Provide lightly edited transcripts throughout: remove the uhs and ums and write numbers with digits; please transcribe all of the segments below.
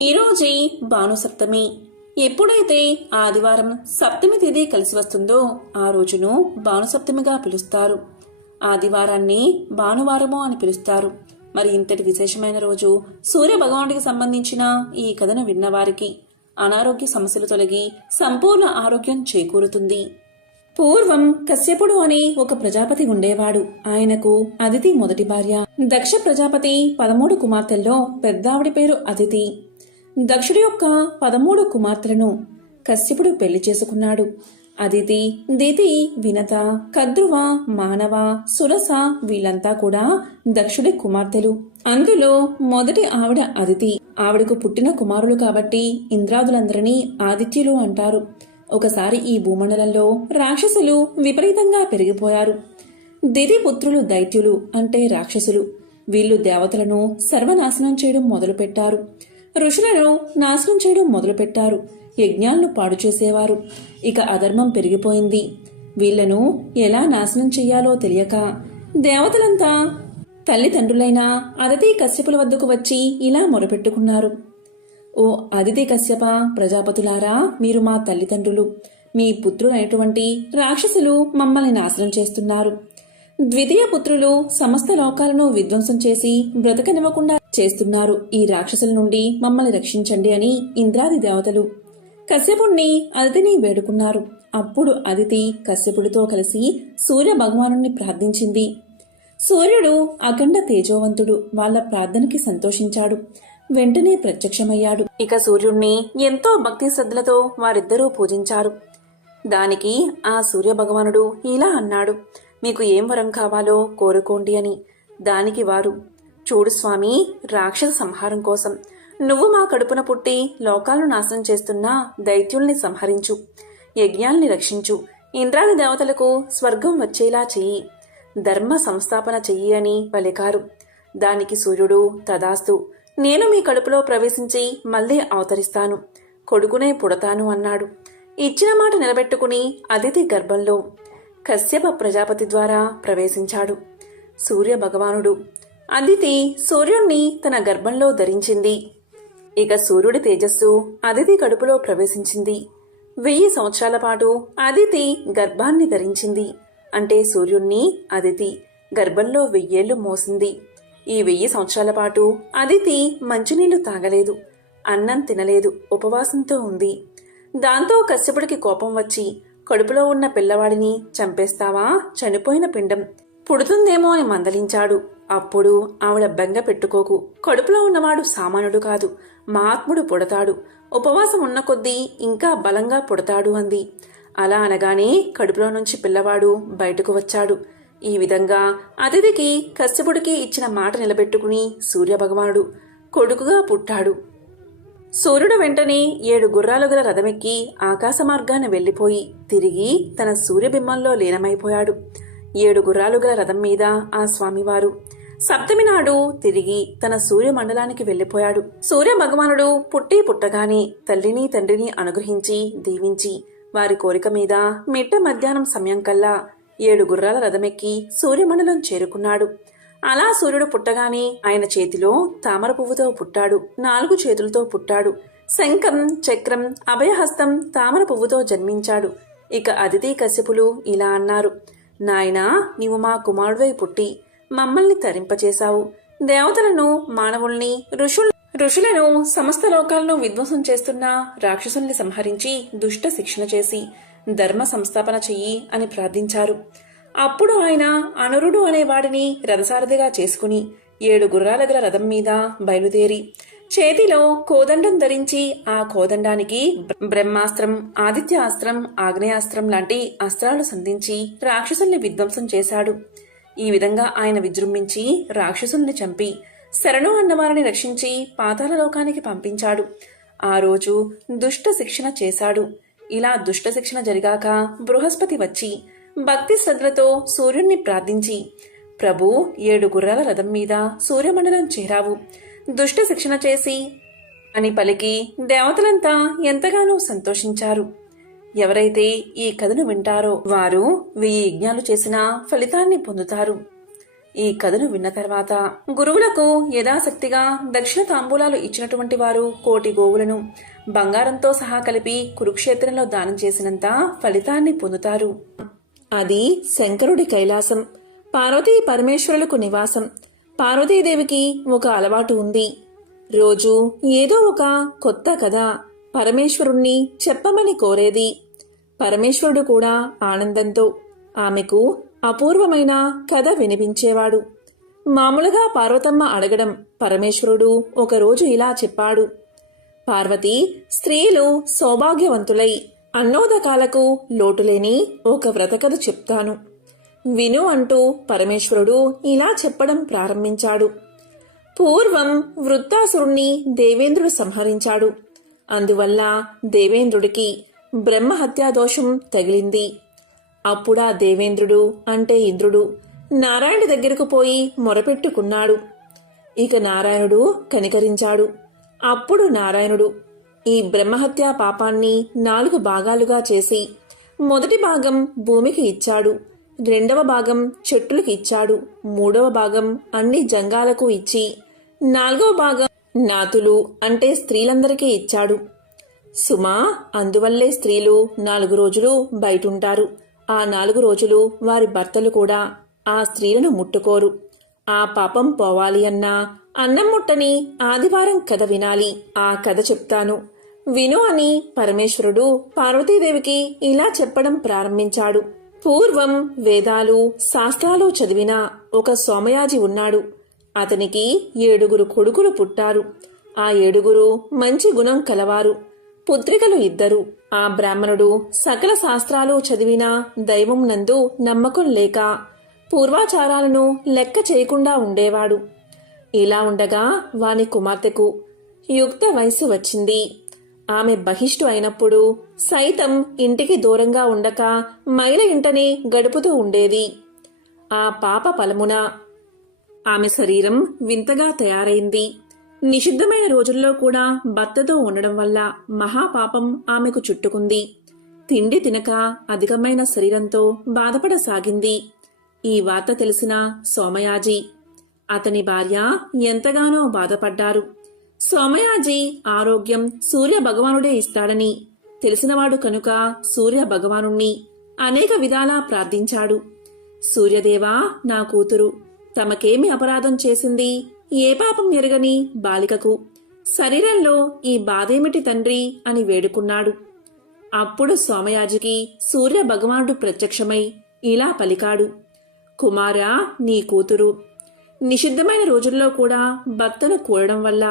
ఈరోజే భానుసప్తమి. ఎప్పుడైతే ఆదివారం సప్తమి తేదీ కలిసి వస్తుందో ఆ రోజును భానుసప్తమిగా పిలుస్తారు. ఆదివారాన్ని భానువారము అని పిలుస్తారు. మరి ఇంతటి విశేషమైన రోజు సూర్య భగవానుడికి సంబంధించిన ఈ కథను విన్నవారికి అనారోగ్య సమస్యలు తొలగి సంపూర్ణ ఆరోగ్యం చేకూరుతుంది. పూర్వం కశ్యపుడు అనే ఒక ప్రజాపతి ఉండేవాడు. ఆయనకు అదితి మొదటి భార్య. దక్ష ప్రజాపతి 13 కుమార్తెల్లో పెద్దావిడి పేరు అదితి. దక్షుడి యొక్క 13 కుమార్తెలను కశ్యపుడు పెళ్లి చేసుకున్నాడు. అదితి, దితి, వినత, కద్రువ, మానవ, సురస వీళ్ళంతా కూడా దక్షుడి కుమార్తెలు. అందులో మొదటి ఆవిడ అదితి. ఆవిడకు పుట్టిన కుమారులు కాబట్టి ఇంద్రాదులందరినీ ఆదిత్యులు అంటారు. ఒకసారి ఈ భూమండలంలో రాక్షసులు విపరీతంగా పెరిగిపోయారు. దితి పుత్రులు దైత్యులు అంటే రాక్షసులు. వీళ్ళు దేవతలను సర్వనాశనం చేయడం మొదలుపెట్టారు. ఋషులను నాశనం చేయడం మొదలుపెట్టారు. యజ్ఞాలను పాడు చేసేవారు. ఇక అధర్మం పెరిగిపోయింది. వీళ్లను ఎలా నాశనం చెయ్యాలో తెలియక దేవతలంతా తల్లిదండ్రులైన అదితి కశ్యపుల వద్దకు వచ్చి ఇలా మొరపెట్టుకున్నారు. ఓ అదితి కశ్యప ప్రజాపతులారా, మీరు మా తల్లిదండ్రులు. మీ పుత్రులైనటువంటి రాక్షసులు మమ్మల్ని నాశనం చేస్తున్నారు. ద్వితీయ పుత్రులు సమస్త లోకాలను విధ్వంసం చేసి బ్రతకనివ్వకుండా చేస్తున్నారు. ఈ రాక్షసుల నుండి మమ్మల్ని రక్షించండి అని ఇంద్రాది దేవతలు కశ్యపుణ్ణి అదితిని వేడుకున్నారు. అప్పుడు అదితి కశ్యపుడితో కలిసి సూర్య భగవానుణ్ణి ప్రార్థించింది. సూర్యుడు అఖండ తేజోవంతుడు. వాళ్ల ప్రార్థనకి సంతోషించాడు. వెంటనే ప్రత్యక్షమయ్యాడు. ఇక సూర్యుణ్ణి ఎంతో భక్తి శ్రద్ధలతో వారిద్దరూ పూజించారు. దానికి ఆ సూర్య భగవానుడు ఇలా అన్నాడు, మీకు ఏం వరం కావాలో కోరుకోండి అని. దానికి వారు, చూడు స్వామి, రాక్షస సంహారం కోసం నువ్వు మా కడుపున పుట్టి లోకాలను నాశనం చేస్తున్న దైత్యుల్ని సంహరించు, యజ్ఞాల్ని రక్షించు, ఇంద్రాది దేవతలకు స్వర్గం వచ్చేలా చెయ్యి, ధర్మ సంస్థాపన చెయ్యి అని పలికారు. దానికి సూర్యుడు, తదాస్తు, నేను మీ కడుపులో ప్రవేశించి మళ్లీ అవతరిస్తాను, కొడుకునే పుడతాను అన్నాడు. ఇచ్చిన మాట నిలబెట్టుకుని అదితి గర్భంలో కశ్యప ప్రజాపతి ద్వారా ప్రవేశించాడు. సూర్య భగవానుడు అదితి సూర్యుణ్ణి తన గర్భంలో ధరించింది. ఇక సూర్యుడి తేజస్సు అదితి కడుపులో ప్రవేశించింది. 1000 సంవత్సరాల పాటు అదితి గర్భాన్ని ధరించింది. అంటే సూర్యుణ్ణి అదితి గర్భంలో 1000 ఏళ్లు మోసింది. ఈ 1000 సంవత్సరాల పాటు అదితి మంచినీళ్లు తాగలేదు, అన్నం తినలేదు, ఉపవాసంతో ఉంది. దాంతో కశ్యపుడికి కోపం వచ్చి, కడుపులో ఉన్న పిల్లవాడిని చంపేస్తావా, చనిపోయిన పిండం పుడుతుందేమో అని మందలించాడు. అప్పుడు ఆవిడ బెంగ పెట్టుకోకు, కడుపులో ఉన్నవాడు సామాన్యుడు కాదు, మహాత్ముడు పుడతాడు, ఉపవాసం ఉన్న కొద్దీ ఇంకా బలంగా పుడతాడు అంది. అలా అనగానే కడుపులో నుంచి పిల్లవాడు బయటకు వచ్చాడు. ఈ విధంగా అతిథికి కశ్యపుడికి ఇచ్చిన మాట నిలబెట్టుకుని సూర్యభగవానుడు కొడుకుగా పుట్టాడు. సూర్యుడు వెంటనే 7 గుర్రాలు గల రథమెక్కి ఆకాశ మార్గాన్ని వెళ్లిపోయి తిరిగి తన సూర్యబింబంలో లీనమైపోయాడు. 7 గుర్రాలు గల రథం మీద ఆ స్వామివారు సప్తమి నాడు తిరిగి తన సూర్యమండలానికి వెళ్లిపోయాడు. సూర్య భగవానుడు పుట్టి పుట్టగానే తల్లిని తండ్రిని అనుగ్రహించి దీవించి వారి కోరిక మీద మిట్ట మధ్యాహ్నం సమయం కల్లా 7 గుర్రాల రథమెక్కి సూర్యమండలం చేరుకున్నాడు. అలా సూర్యుడు పుట్టగానే ఆయన చేతిలో తామర పువ్వుతో పుట్టాడు. 4 చేతులతో పుట్టాడు. శంఖం, చక్రం, అభయహస్తం తామర పువ్వుతో జన్మించాడు. ఇక అదితి కశ్యపులు ఇలా అన్నారు, నాయనా, నీవు మా కుమారుడై పుట్టి మమ్మల్ని తరింపచేశావు. దేవతలను, మానవుల్ని, ఋషులను, సమస్త లోకాలను విధ్వంసం చేస్తున్న రాక్షసుల్ని సంహరించి దుష్ట శిక్షణ చేసి ధర్మ సంస్థాపన చెయ్యి అని ప్రార్థించారు. అప్పుడు ఆయన అనురుడు అనేవాడిని రథసారథిగా చేసుకుని 7 గుర్రాల గల రథం మీద బయలుదేరి చేతిలో కోదండం ధరించి ఆ కోదండానికి బ్రహ్మాస్త్రం, ఆదిత్యాస్త్రం, ఆగ్నేయాస్త్రం లాంటి అస్త్రాలు సంధించి రాక్షసుల్ని విధ్వంసం చేశాడు. ఈ విధంగా ఆయన విజృంభించి రాక్షసుల్ని చంపి శరణు అన్నవారిని రక్షించి పాతాళ లోకానికి పంపించాడు. ఆ రోజు దుష్ట శిక్షణ చేశాడు. ఇలా దుష్ట శిక్షణ జరిగాక బృహస్పతి వచ్చి భక్తి శ్రద్ధలతో సూర్యుణ్ణి ప్రార్థించి, ప్రభు, 7 గుర్రాల రథం మీద సూర్యమండలం చేరావు, దుష్ట శిక్షణ చేసి అని పలికి దేవతలంతా ఎంతగానో సంతోషించారు. ఎవరైతే ఈ కథను వింటారో వారు 1000 యజ్ఞాలు చేసినా ఫలితాన్ని పొందుతారు. ఈ కథను విన్న తర్వాత గురువులకు యథాశక్తిగా దక్షిణ తాంబూలాలు ఇచ్చినటువంటి వారు 1,000,000 గోవులను బంగారంతో సహా కలిపి కురుక్షేత్రంలో దానం చేసినంత ఫలితాన్ని పొందుతారు. అది శంకరుడి కైలాసం, పార్వతీ పరమేశ్వరులకు నివాసం. పార్వతీదేవికి ఒక అలవాటు ఉంది. రోజు ఏదో ఒక కొత్త కథ పరమేశ్వరుణ్ణి చెప్పమని కోరేది. పరమేశ్వరుడు కూడా ఆనందంతో ఆమెకు అపూర్వమైన కథ వినిపించేవాడు. మామూలుగా పార్వతమ్మ అడగడం పరమేశ్వరుడు ఒకరోజు ఇలా చెప్పాడు. పార్వతి, స్త్రీలు సౌభాగ్యవంతులై అన్నోదకాలకు లోటులేని ఒక వ్రతకథ చెప్తాను, విను అంటూ పరమేశ్వరుడు ఇలా చెప్పడం ప్రారంభించాడు. పూర్వం వృత్తాసురుణ్ణి దేవేంద్రుడు సంహరించాడు. అందువల్ల దేవేంద్రుడికి బ్రహ్మహత్యాదోషం తగిలింది. అప్పుడా దేవేంద్రుడు అంటే ఇంద్రుడు నారాయణుడి దగ్గరకు పోయి మొరపెట్టుకున్నాడు. ఇక నారాయణుడు కనికరించాడు. అప్పుడు నారాయణుడు ఈ బ్రహ్మహత్యా పాపాన్ని 4 భాగాలుగా చేసి మొదటి భాగం భూమికి ఇచ్చాడు, 2వ భాగం చెట్లుకి ఇచ్చాడు, 3వ భాగం అన్ని జంగాలకు ఇచ్చి 4వ భాగం నాతులు అంటే స్త్రీలందరికీ ఇచ్చాడు. సుమా, అందువల్లే స్త్రీలు 4 రోజులు బయటుంటారు. ఆ 4 రోజులు వారి భర్తలు కూడా ఆ స్త్రీలను ముట్టుకోరు. ఆ పాపం పోవాలి అన్నా అన్నం ముట్టని ఆదివారం కథ వినాలి. ఆ కథ చెప్తాను, విను అని పరమేశ్వరుడు పార్వతీదేవికి ఇలా చెప్పడం ప్రారంభించాడు. పూర్వం వేదాలు శాస్త్రాలు చదివిన ఒక సోమయాజి ఉన్నాడు. అతనికి 7 కొడుకులు పుట్టారు. ఆ 7 మంచి గుణం కలవారు. పుత్రికలు 2. ఆ బ్రాహ్మణుడు సకల శాస్త్రాలు చదివిన దైవం నందు నమ్మకం లేక పూర్వాచారాలను లెక్క చేయకుండా ఉండేవాడు. ఇలా ఉండగా వాని కుమార్తెకు యుక్త వయసు వచ్చింది. ఆమె బహిష్టు అయినప్పుడు సైతం ఇంటికి దూరంగా ఉండక మైల ఇంటనే గడుపుతూ ఉండేది. ఆ పాప ఫలమున ఆమె శరీరం వింతగా తయారైంది. నిషిద్ధమైన రోజుల్లో కూడా భర్తతో ఉండడం వల్ల మహాపాపం ఆమెకు చుట్టుకుంది. తిండి తినక అధికమైన శరీరంతో బాధపడసాగింది. ఈ వార్త తెలిసిన సోమయాజి, అతని భార్య ఎంతగానో బాధపడ్డారు. సోమయాజి ఆరోగ్యం సూర్య భగవానుడే ఇస్తాడని తెలిసినవాడు కనుక సూర్య భగవానుణ్ణి అనేక విధాలా ప్రార్థించాడు. సూర్యదేవా, నా కూతురు తమకేమి అపరాధం చేసింది? ఏ పాపం ఎరగని బాలికకు శరీరంలో ఈ బాధేమిటి తండ్రి అని వేడుకున్నాడు. అప్పుడు సోమయాజికి సూర్య భగవానుడు ప్రత్యక్షమై ఇలా పలికాడు. కుమారా, నీ కూతురు నిషిద్ధమైన రోజుల్లో కూడా భర్తను కూడడం వల్ల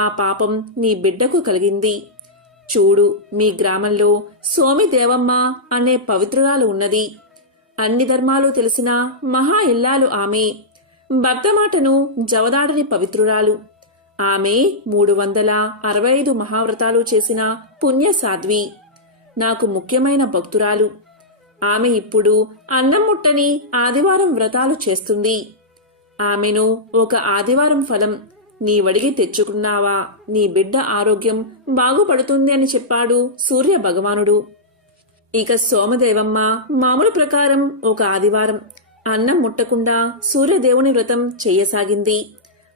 ఆ పాపం నీ బిడ్డకు కలిగింది. చూడు, మీ గ్రామంలో సోమిదేవమ్మ అనే పవిత్రురాలు ఉన్నది. అన్ని ధర్మాలు తెలిసిన మహా ఇల్లాలు ఆమె. భర్త మాటను జవదాడని పవిత్రురాలు ఆమె. 365 మహావ్రతాలు చేసిన పుణ్య సాధ్వి. నాకు ముఖ్యమైన భక్తురాలు ఆమె. ఇప్పుడు అన్నం ముట్టని ఆదివారం వ్రతాలు చేస్తుంది. ఆమెను ఒక ఆదివారం ఫలం నీవడిగి తెచ్చుకున్నావా? నీ బిడ్డ ఆరోగ్యం బాగుపడుతుంది అని చెప్పాడు సూర్య భగవానుడు. ఇక సోమదేవమ్మ మామూలు ప్రకారం ఒక ఆదివారం అన్నం ముట్టకుండా సూర్యదేవుని వ్రతం చెయ్యసాగింది.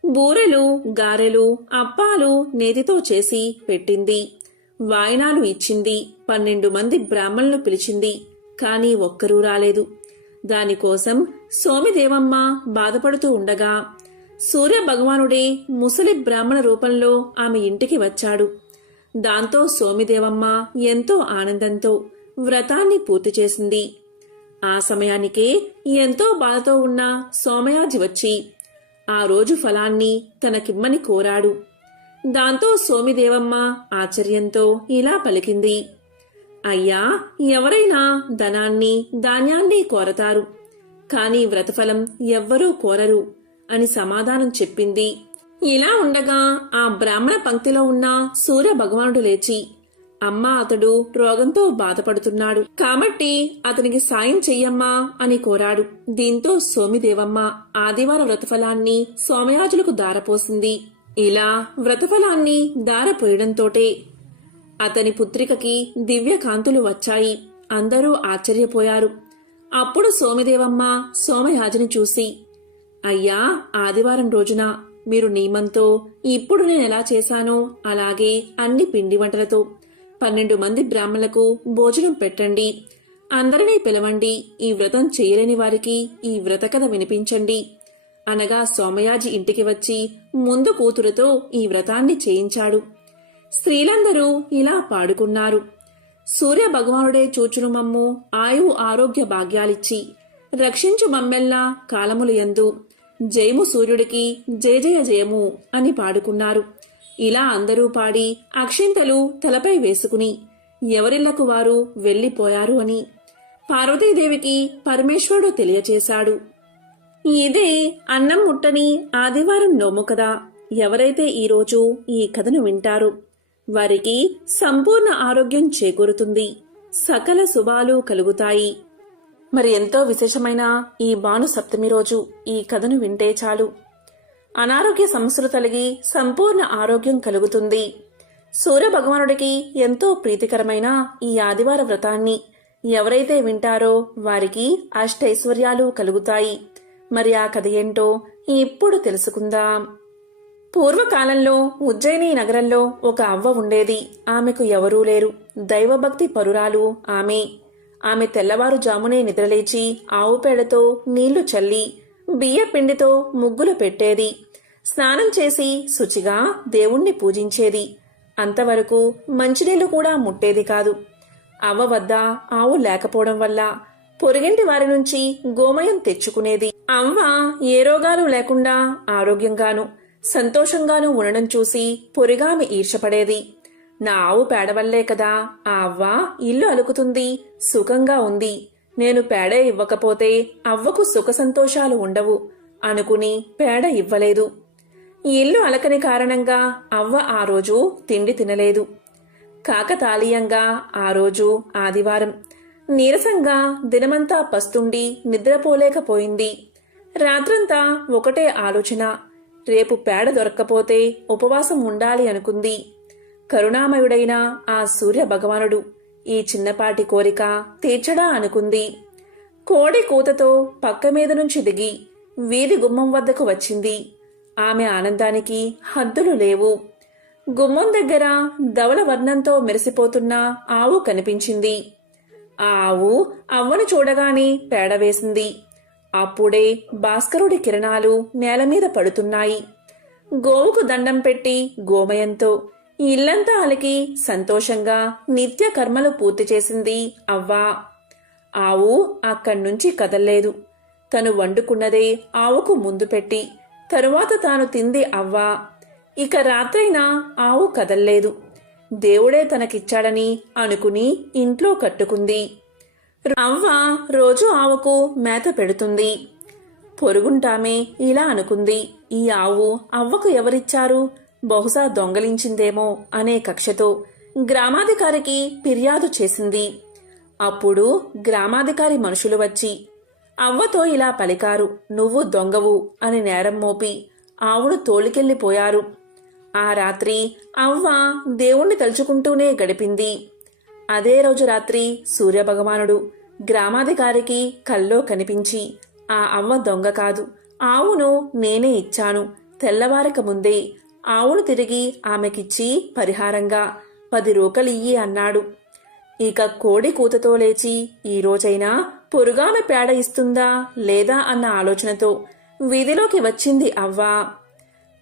బూరెలు, గారెలు, అప్పాలు నేతితో చేసి పెట్టింది. వాయినాలు ఇచ్చింది. 12 మంది బ్రాహ్మణులను పిలిచింది. కాని ఒక్కరూ రాలేదు. దానికోసం సోమిదేవమ్మ బాధపడుతూ ఉండగా సూర్య భగవానుడే ముసలి బ్రాహ్మణ రూపంలో ఆమె ఇంటికి వచ్చాడు. దాంతో సోమిదేవమ్మ ఎంతో ఆనందంతో వ్రతాన్ని పూర్తి చేసింది. ఆ సమయానికే ఎంతో బాధతో ఉన్న సోమయాజి వచ్చి ఆ రోజు ఫలాన్ని తనకిమ్మని కోరాడు. దాంతో సోమిదేవమ్మ ఆశ్చర్యంతో ఇలా పలికింది. అయ్యా, ఎవరైనా ధనాన్ని ధాన్యాన్ని కోరతారు, కాని వ్రతఫలం ఎవ్వరూ కోరరు అని సమాధానం చెప్పింది. ఇలా ఉండగా ఆ బ్రాహ్మణ పంక్తిలో ఉన్న సూర్య భగవానుడు లేచి, అమ్మా, అతడు రోగంతో బాధపడుతున్నాడు కాబట్టి అతనికి సాయం చెయ్యమ్మా అని కోరాడు. దీంతో సోమిదేవమ్మ ఆదివార వ్రతఫలాన్ని సోమయాజులకు దారపోసింది. ఇలా వ్రతఫలాన్ని దారపోయడంతోటే అతని పుత్రికకి దివ్య కాంతులు వచ్చాయి. అందరూ ఆశ్చర్యపోయారు. అప్పుడు సోమిదేవమ్మ సోమయాజిని చూసి, అయ్యా, ఆదివారం రోజున మీరు నియమంతో ఇప్పుడు నేనెలా చేశానో అలాగే అన్ని పిండి వంటలతో 12 మంది బ్రాహ్మణులకు భోజనం పెట్టండి. అందరినీ పిలవండి. ఈ వ్రతం చేయలేని వారికి ఈ వ్రత కథ వినిపించండి అనగా సోమయాజి ఇంటికి వచ్చి ముందు కూతురుతో ఈ వ్రతాన్ని చేయించాడు. స్త్రీలందరూ ఇలా పాడుకున్నారు. సూర్య భగవానుడే చూచును మమ్ము ఆయువు ఆరోగ్య భాగ్యాలిచ్చి రక్షించు మమ్మెల్లా కాలములయందు జయము సూర్యుడికి జయ జయ జయము అని పాడుకున్నారు. ఇలా అందరూ పాడి అక్షింతలు తలపై వేసుకుని ఎవరిళ్లకు వారు వెళ్లిపోయారు అని పార్వతీదేవికి పరమేశ్వరుడు తెలియచేశాడు. ఇదే అన్నం ముట్టని ఆదివారం నోము కదా. ఎవరైతే ఈరోజు ఈ కథను వింటారో వారికి సంపూర్ణ ఆరోగ్యం చేకూరుతుంది, సకల శుభాలు కలుగుతాయి. మరి ఎంతో విశేషమైన ఈ భాను సప్తమి రోజు ఈ కథను వింటే చాలు, అనారోగ్య సమస్యలు తొలగి సంపూర్ణ ఆరోగ్యం కలుగుతుంది. సూర్య భగవానుడికి ఎంతో ప్రీతికరమైన ఈ ఆదివార వ్రతాన్ని ఎవరైతే వింటారో వారికి అష్టైశ్వర్యాలు కలుగుతాయి. మరి ఆ కథ ఏంటో ఇప్పుడు తెలుసుకుందాం. పూర్వకాలంలో ఉజ్జయిని నగరంలో ఒక అవ్వ ఉండేది. ఆమెకు ఎవరూ లేరు. దైవభక్తి పరురాలు ఆమె తెల్లవారుజామునే నిద్రలేచి ఆవు పేడతో నీళ్లు చల్లి బియ్య పిండితో ముగ్గులు పెట్టేది. స్నానం చేసి శుచిగా దేవుణ్ణి పూజించేది. అంతవరకు మంచినీళ్లు కూడా ముట్టేది కాదు. అవ్వ వద్ద ఆవు లేకపోవడం వల్ల పొరుగింటి వారి నుంచి గోమయం తెచ్చుకునేది. అవ్వ ఏ రోగాలు లేకుండా ఆరోగ్యంగాను సంతోషంగాను ఉండడం చూసి పొరిగామె ఈర్షపడేది. నా ఆవు పేడ వల్లే కదా ఆ అవ్వ ఇల్లు అలుకుతుంది, సుఖంగా ఉంది. నేను పేడ ఇవ్వకపోతే అవ్వకు సుఖ సంతోషాలు ఉండవు అనుకుని పేడ ఇవ్వలేదు. ఇల్లు అలకని కారణంగా అవ్వ ఆ రోజు తిండి తినలేదు. కాకతాళీయంగా ఆ రోజు ఆదివారం నీరసంగా దినమంతా పస్తుండి నిద్రపోలేకపోయింది. రాత్రంతా ఒకటే ఆలోచన, రేపు పేడ దొరక్కపోతే ఉపవాసం ఉండాలి అనుకుంది. కరుణామయుడైన ఆ సూర్య భగవానుడు ఈ చిన్నపాటి కోరిక తీర్చడా అనుకుంది. కోడి కూతతో పక్క మీద నుంచి దిగి వీధి గుమ్మం వద్దకు వచ్చింది. ఆమె ఆనందానికి హద్దులు లేవు. గుమ్మం దగ్గర ధవల వర్ణంతో మెరిసిపోతున్న ఆవు కనిపించింది. ఆ ఆవు అవ్వను చూడగానే పేడ వేసింది. అప్పుడే భాస్కరుడి కిరణాలు నేలమీద పడుతున్నాయి. గోవుకు దండం పెట్టి గోమయంతో ఇల్లంతా అలికి సంతోషంగా నిత్య కర్మలు పూర్తి చేసింది అవ్వ. ఆవు అక్కడ్నుంచి కదల్లేదు. తను వండుకున్నదే ఆవుకు ముందు పెట్టి తరువాత తాను తింది అవ్వ. ఇక రాత్రైనా ఆవు కదల్లేదు. దేవుడే తనకిచ్చాడని అనుకుని ఇంట్లో కట్టుకుంది. అవ్వ రోజు ఆవుకు మేత పెడుతుంది. పొరుగుంటామే ఇలా అనుకుంది, ఈ ఆవు అవ్వకు ఎవరిచ్చారు, బహుశా దొంగలించిందేమో అనే కక్షతో గ్రామాధికారికి ఫిర్యాదు చేసింది. అప్పుడు గ్రామాధికారి మనుషులు వచ్చి అవ్వతో ఇలా పలికారు, నువ్వు దొంగవు అని నేరం మోపి ఆవును తోలుకెళ్లిపోయారు. ఆ రాత్రి అవ్వ దేవుణ్ణి తలుచుకుంటూనే గడిపింది. అదే రోజు రాత్రి సూర్యభగవానుడు గ్రామాధికారికి కల్లో కనిపించి ఆ అవ్వ దొంగ కాదు, ఆవును నేనే ఇచ్చాను, తెల్లవారక ముందే ఆవును తిరిగి ఆమెకిచ్చి పరిహారంగా 10 రూకలియ్యి అన్నాడు. ఇక కోడి కూతతో లేచి ఈ రోజైనా పొరుగామె పేడ ఇస్తుందా లేదా అన్న ఆలోచనతో వీధిలోకి వచ్చింది అవ్వ.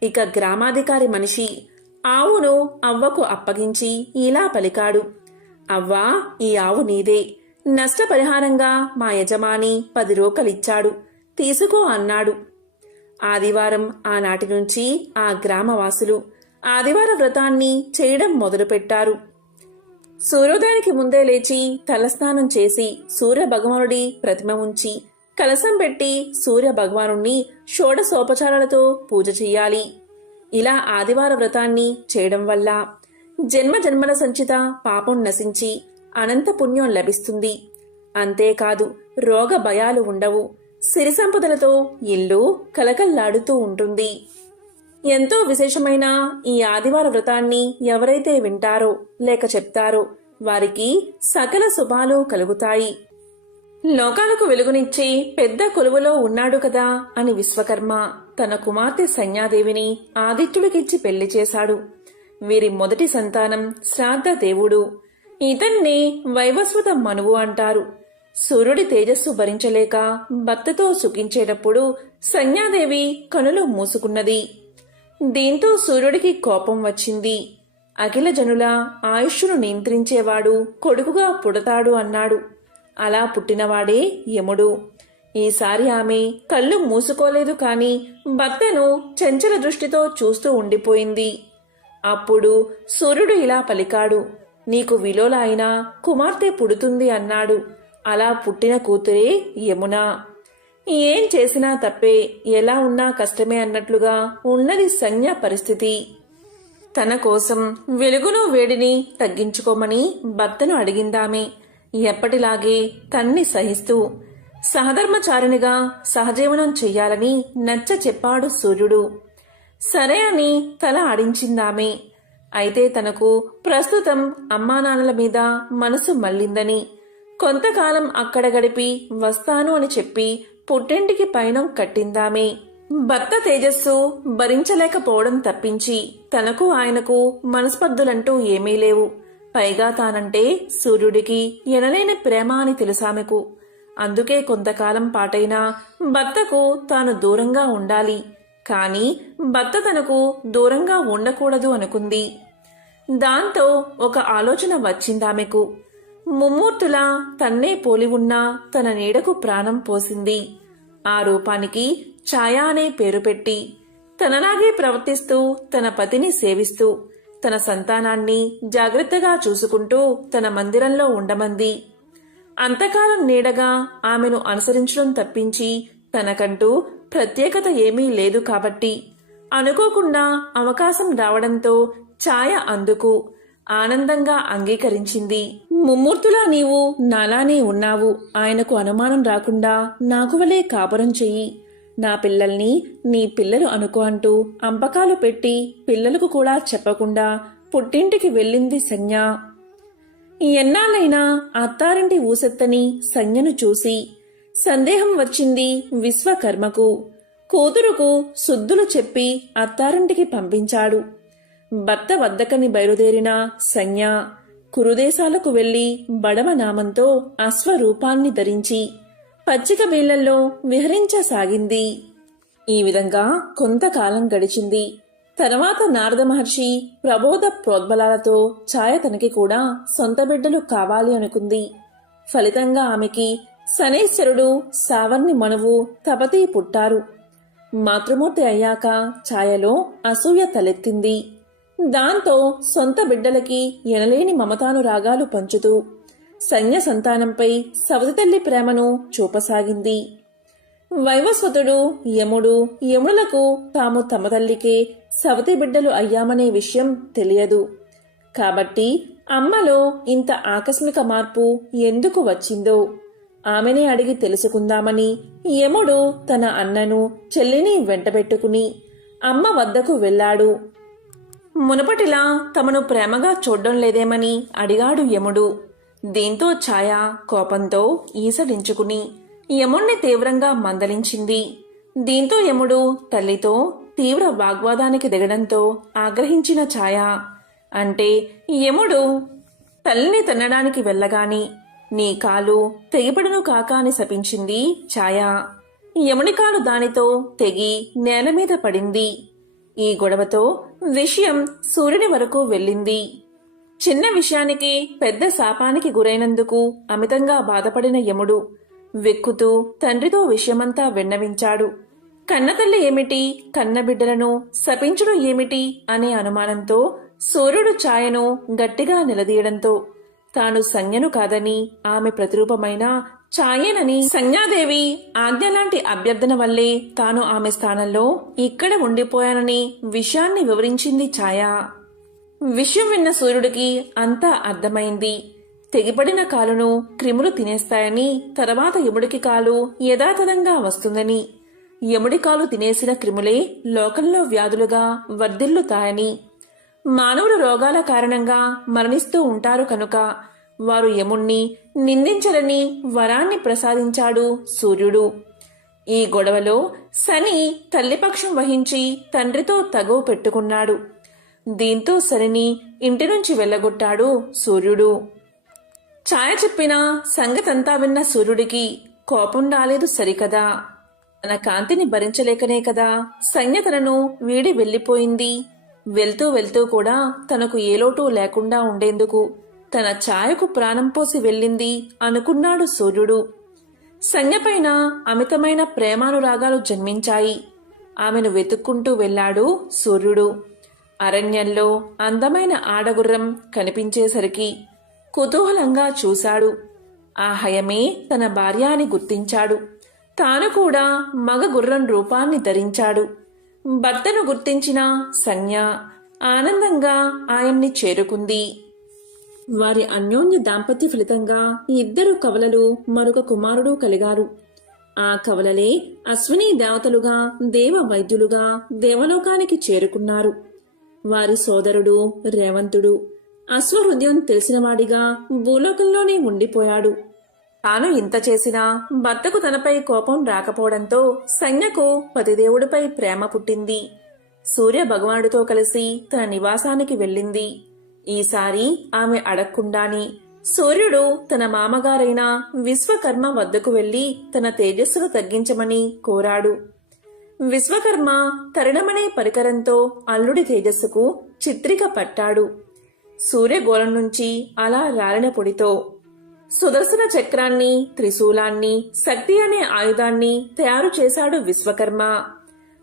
ఇక గ్రామాధికారి మనిషి ఆవును అవ్వకు అప్పగించి ఇలా పలికాడు, అవ్వా, ఈ ఆవు నీదే. నష్టపరిహారంగా మా యజమాని 10 రూకలిచ్చాడు, తీసుకో అన్నాడు. ఆదివారం ఆనాటి నుంచి ఆ గ్రామవాసులు ఆదివార వ్రతాన్ని చేయడం మొదలుపెట్టారు. సూర్యోదయానికి ముందే లేచి తలస్నానం చేసి సూర్య భగవానుడి ప్రతిమ ఉంచి కలశం పెట్టి సూర్య భగవానుణ్ణి షోడశోపచారాలతో పూజ చెయ్యాలి. ఇలా ఆదివార వ్రతాన్ని చేయడం వల్ల జన్మ జన్మల సంచిత పాపం నశించి అనంత పుణ్యం లభిస్తుంది. అంతేకాదు రోగ భయాలు ఉండవు. సిరి సంపదలతో ఇల్లు కలకల్లాడుతూ ఉంటుంది. ఎంతో విశేషమైన ఈ ఆదివార వ్రతాన్ని ఎవరైతే వింటారో లేక చెప్తారో వారికి సకల శుభాలు కలుగుతాయి. లోకాలకు వెలుగునిచ్చి పెద్ద కొలువులో ఉన్నాడు కదా అని విశ్వకర్మ తన కుమార్తె సంజ్ఞాదేవిని ఆదిత్యుడికిచ్చి పెళ్లి చేశాడు. వీరి మొదటి సంతానం శ్రాద్ధ దేవుడు. ఇతన్ని వైవస్వత మనువు అంటారు. సూర్యుడి తేజస్సు భరించలేక భర్తతో సుఖించేటప్పుడు సంజ్ఞాదేవి కనులు మూసుకున్నది. దీంతో సూర్యుడికి కోపం వచ్చింది. అఖిల జనుల ఆయుష్ను నియంత్రించేవాడు కొడుకుగా పుడతాడు అన్నాడు. అలా పుట్టినవాడే యముడు. ఈసారి ఆమె కళ్ళు మూసుకోలేదు కాని భర్తను చంచల దృష్టితో చూస్తూ ఉండిపోయింది. అప్పుడు సూర్యుడు ఇలా పలికాడు, నీకు విలోల అయినా కుమార్తె పుడుతుంది అన్నాడు. అలా పుట్టిన కూతురే యమున. ఏం చేసినా తప్పే, ఎలా ఉన్నా కష్టమే అన్నట్లుగా ఉన్నది సంజ్ఞ పరిస్థితి. తన కోసం వెలుగును వేడిని తగ్గించుకోమని భర్తను అడిగిందామే. ఎప్పటిలాగే తన్ని సహిస్తూ సహధర్మచారినిగా సహజీవనం చెయ్యాలని నచ్చ చెప్పాడు సూర్యుడు. సరే అని తల ఆడించిందామే. అయితే తనకు ప్రస్తుతం అమ్మానాన్నల మీద మనసు మళ్ళిందని, కొంతకాలం అక్కడ గడిపి వస్తాను అని చెప్పి పుట్టింటికి పయనం కట్టిందామే. భర్త తేజస్సు భరించలేకపోవడం తప్పించి తనకు ఆయనకు మనస్పర్ధులంటూ ఏమీ లేవు. పైగా తానంటే సూర్యుడికి ఎనలేని ప్రేమ అని తెలుసామెకు. అందుకే కొంతకాలం పాటైనా భర్తకు తాను దూరంగా ఉండాలి, కాని భర్త తనకు దూరంగా ఉండకూడదు అనుకుంది. దాంతో ఒక ఆలోచన వచ్చిందామెకు. ముమ్మూర్తులా తన్నే పోలి ఉన్న తన నీడకు ప్రాణం పోసింది. ఆ రూపానికి ఛాయ అనే పేరు పెట్టి తనలాగే ప్రవర్తిస్తూ తన పతిని సేవిస్తూ తన సంతానాన్ని జాగ్రత్తగా చూసుకుంటూ తన మందిరంలో ఉండమంది. అంతకాలం నీడగా ఆమెను అనుసరించడం తప్పించి తనకంటూ ప్రత్యేకత ఏమీ లేదు కాబట్టి అనుకోకుండా అవకాశం రావడంతో ఛాయ అందుకు ఆనందంగా అంగీకరించింది. ముమ్మూర్తులా నీవు నాలానే ఉన్నావు. ఆయనకు అనుమానం రాకుండా నాకు వలే కాపురం చెయ్యి. నా పిల్లల్ని నీ పిల్లలు అనుకో అంటూ అంపకాలు పెట్టి పిల్లలకు కూడా చెప్పకుండా పుట్టింటికి వెళ్ళింది సంజ్ఞ. ఎన్నాళ్ళైనా అత్తారింటి ఊసెత్తని సంజ్ఞను చూసి సందేహం వచ్చింది విశ్వకర్మకు. కూతురుకు శుద్ధులు చెప్పి అత్తారింటికి పంపించాడు. భర్త వద్దకని బయలుదేరిన సంజ్ఞ కురుదేశాలకు వెళ్లి బడవ నామంతో అశ్వరూపాన్ని ధరించి పచ్చిక బీళ్లల్లో విహరించసాగింది. ఈ విధంగా కొంతకాలం గడిచింది. తర్వాత నారద మహర్షి ప్రబోధ ప్రోద్బలాలతో ఛాయ తనకి కూడా సొంత బిడ్డలు కావాలి అనుకుంది. ఫలితంగా ఆమెకి శనైశ్వరుడు, సావర్ణి మనువు, తపతి పుట్టారు. మాతృమూర్తి అయ్యాక ఛాయలో అసూయ తలెత్తింది. దాంతో సొంత బిడ్డలకి ఎనలేని మమతానురాగాలు పంచుతూ సంజ్ఞ సంతానంపై సవతి తల్లి ప్రేమను చూపసాగింది. వైవస్వతుడు, యముడు, యమునులకు తాము తమ తల్లికే సవతి బిడ్డలు అయ్యామనే విషయం తెలియదు. కాబట్టి అమ్మలో ఇంత ఆకస్మిక మార్పు ఎందుకు వచ్చిందో ఆమెనే అడిగి తెలుసుకుందామని యముడు తన అన్నను, చెల్లిని వెంటబెట్టుకుని అమ్మ వద్దకు వెళ్లాడు. మునుపటిలా తమను ప్రేమగా చూడ్డం లేదేమని అడిగాడు యముడు. దీంతో ఛాయ కోపంతో ఈసడించుకుని యముణ్ణి తీవ్రంగా మందలించింది. దీంతో యముడు తల్లితో తీవ్ర వాగ్వాదానికి దిగడంతో ఆగ్రహించిన ఛాయ, అంటే యముడు తల్లిని తన్నడానికి వెళ్ళగాని నీ కాలు తెగిపడును కాక అని శపించింది ఛాయ. యముని కాలు దానితో తెగి నేల మీద పడింది. ఈ గొడవతో విషయం సూర్యుని వరకు వెళ్ళింది. చిన్న విషయానికి పెద్ద శాపానికి గురైనందుకు అమితంగా బాధపడిన యముడు వెక్కుతూ తండ్రితో విషయమంతా విన్నవించాడు. కన్నతల్లి ఏమిటి, కన్నబిడ్డలను శపించడం ఏమిటి అనే అనుమానంతో సూర్యుడు ఛాయను గట్టిగా నిలదీయడంతో తాను సంజ్ఞను కాదని ఆమె ప్రతిరూపమైన ఛాయేనని సంజ్ఞాదేవి ఆజ్ఞలాంటి అభ్యర్థన వల్లే తాను ఆమె స్థానంలో ఇక్కడ ఉండిపోయానని విషయాన్ని వివరించింది ఛాయ. విషయం విన్న సూర్యుడికి అంతా అర్థమైంది. తెగిపడిన కాలును క్రిములు తినేస్తాయని, తర్వాత యముడికి కాలు యథాతథంగా వస్తుందని, యముడి కాలు తినేసిన క్రిములే లోకంలో వ్యాధులుగా వర్ధిల్లుతాయని, మానవులు రోగాల కారణంగా మరణిస్తూ ఉంటారు కనుక వారు యముణ్ణి నిందించరని వరాన్ని ప్రసాదించాడు సూర్యుడు. ఈ గొడవలో శని తల్లిపక్షం వహించి తండ్రితో తగువ పెట్టుకున్నాడు. దీంతో శనిని ఇంటి నుంచి వెళ్ళగొట్టాడు సూర్యుడు. ఛాయ చెప్పిన సంగతంతా విన్న సూర్యుడికి కోపం రాలేదు సరికదా. తన కాంతిని భరించలేకనే కదా సంజ్ఞ తనను వీడి వెళ్ళిపోయింది. వెళ్తూ వెళ్తూ కూడా తనకు ఏ లోటు లేకుండా ఉండేందుకు తన ఛాయకు ప్రాణం పోసి వెళ్ళింది అనుకున్నాడు సూర్యుడు. సంజ్ఞపైన అమితమైన ప్రేమానురాగాలు జన్మించాయి. ఆమెను వెతుక్కుంటూ వెళ్ళాడు సూర్యుడు. అరణ్యంలో అందమైన ఆడగుర్రం కనిపించేసరికి కుతూహలంగా చూశాడు. ఆ హయమే తన భార్య అని గుర్తించాడు. తాను కూడా మగ గుర్రం రూపాన్ని ధరించాడు. భర్తను గుర్తించిన సంజ్ఞ ఆనందంగా ఆయన్ని చేరుకుంది. వారి అన్యోన్య దాంపత్య ఫలితంగా ఇద్దరు కవలలు మరొక కుమారుడు కలిగారు. ఆ కవలలే అశ్విని దేవతలుగా దేవ వైద్యులుగా దేవలోకానికి చేరుకున్నారు. వారి సోదరుడు రేవంతుడు అశ్వహృదయం తెలిసినవాడిగా భూలోకంలోనే ఉండిపోయాడు. తాను ఇంత చేసినా భర్తకు తనపై కోపం రాకపోవడంతో సంజ్ఞకు పతిదేవుడిపై ప్రేమ పుట్టింది. సూర్య భగవానుడితో కలిసి తన నివాసానికి వెళ్ళింది. ఈసారి ఆమె అడగకుండానే సూర్యుడు తన మామగారైన విశ్వకర్మ వద్దకు వెళ్లి తన తేజస్సును తగ్గించమని కోరాడు. విశ్వకర్మ తరుణమనే పరికరంతో అల్లుడి తేజస్సుకు చిత్రిక పట్టాడు. సూర్యగోళం నుంచి అలా రాలిన పొడితో సుదర్శన చక్రాన్ని, త్రిశూలాన్ని, శక్తి అనే ఆయుధాన్ని తయారు చేశాడు విశ్వకర్మ.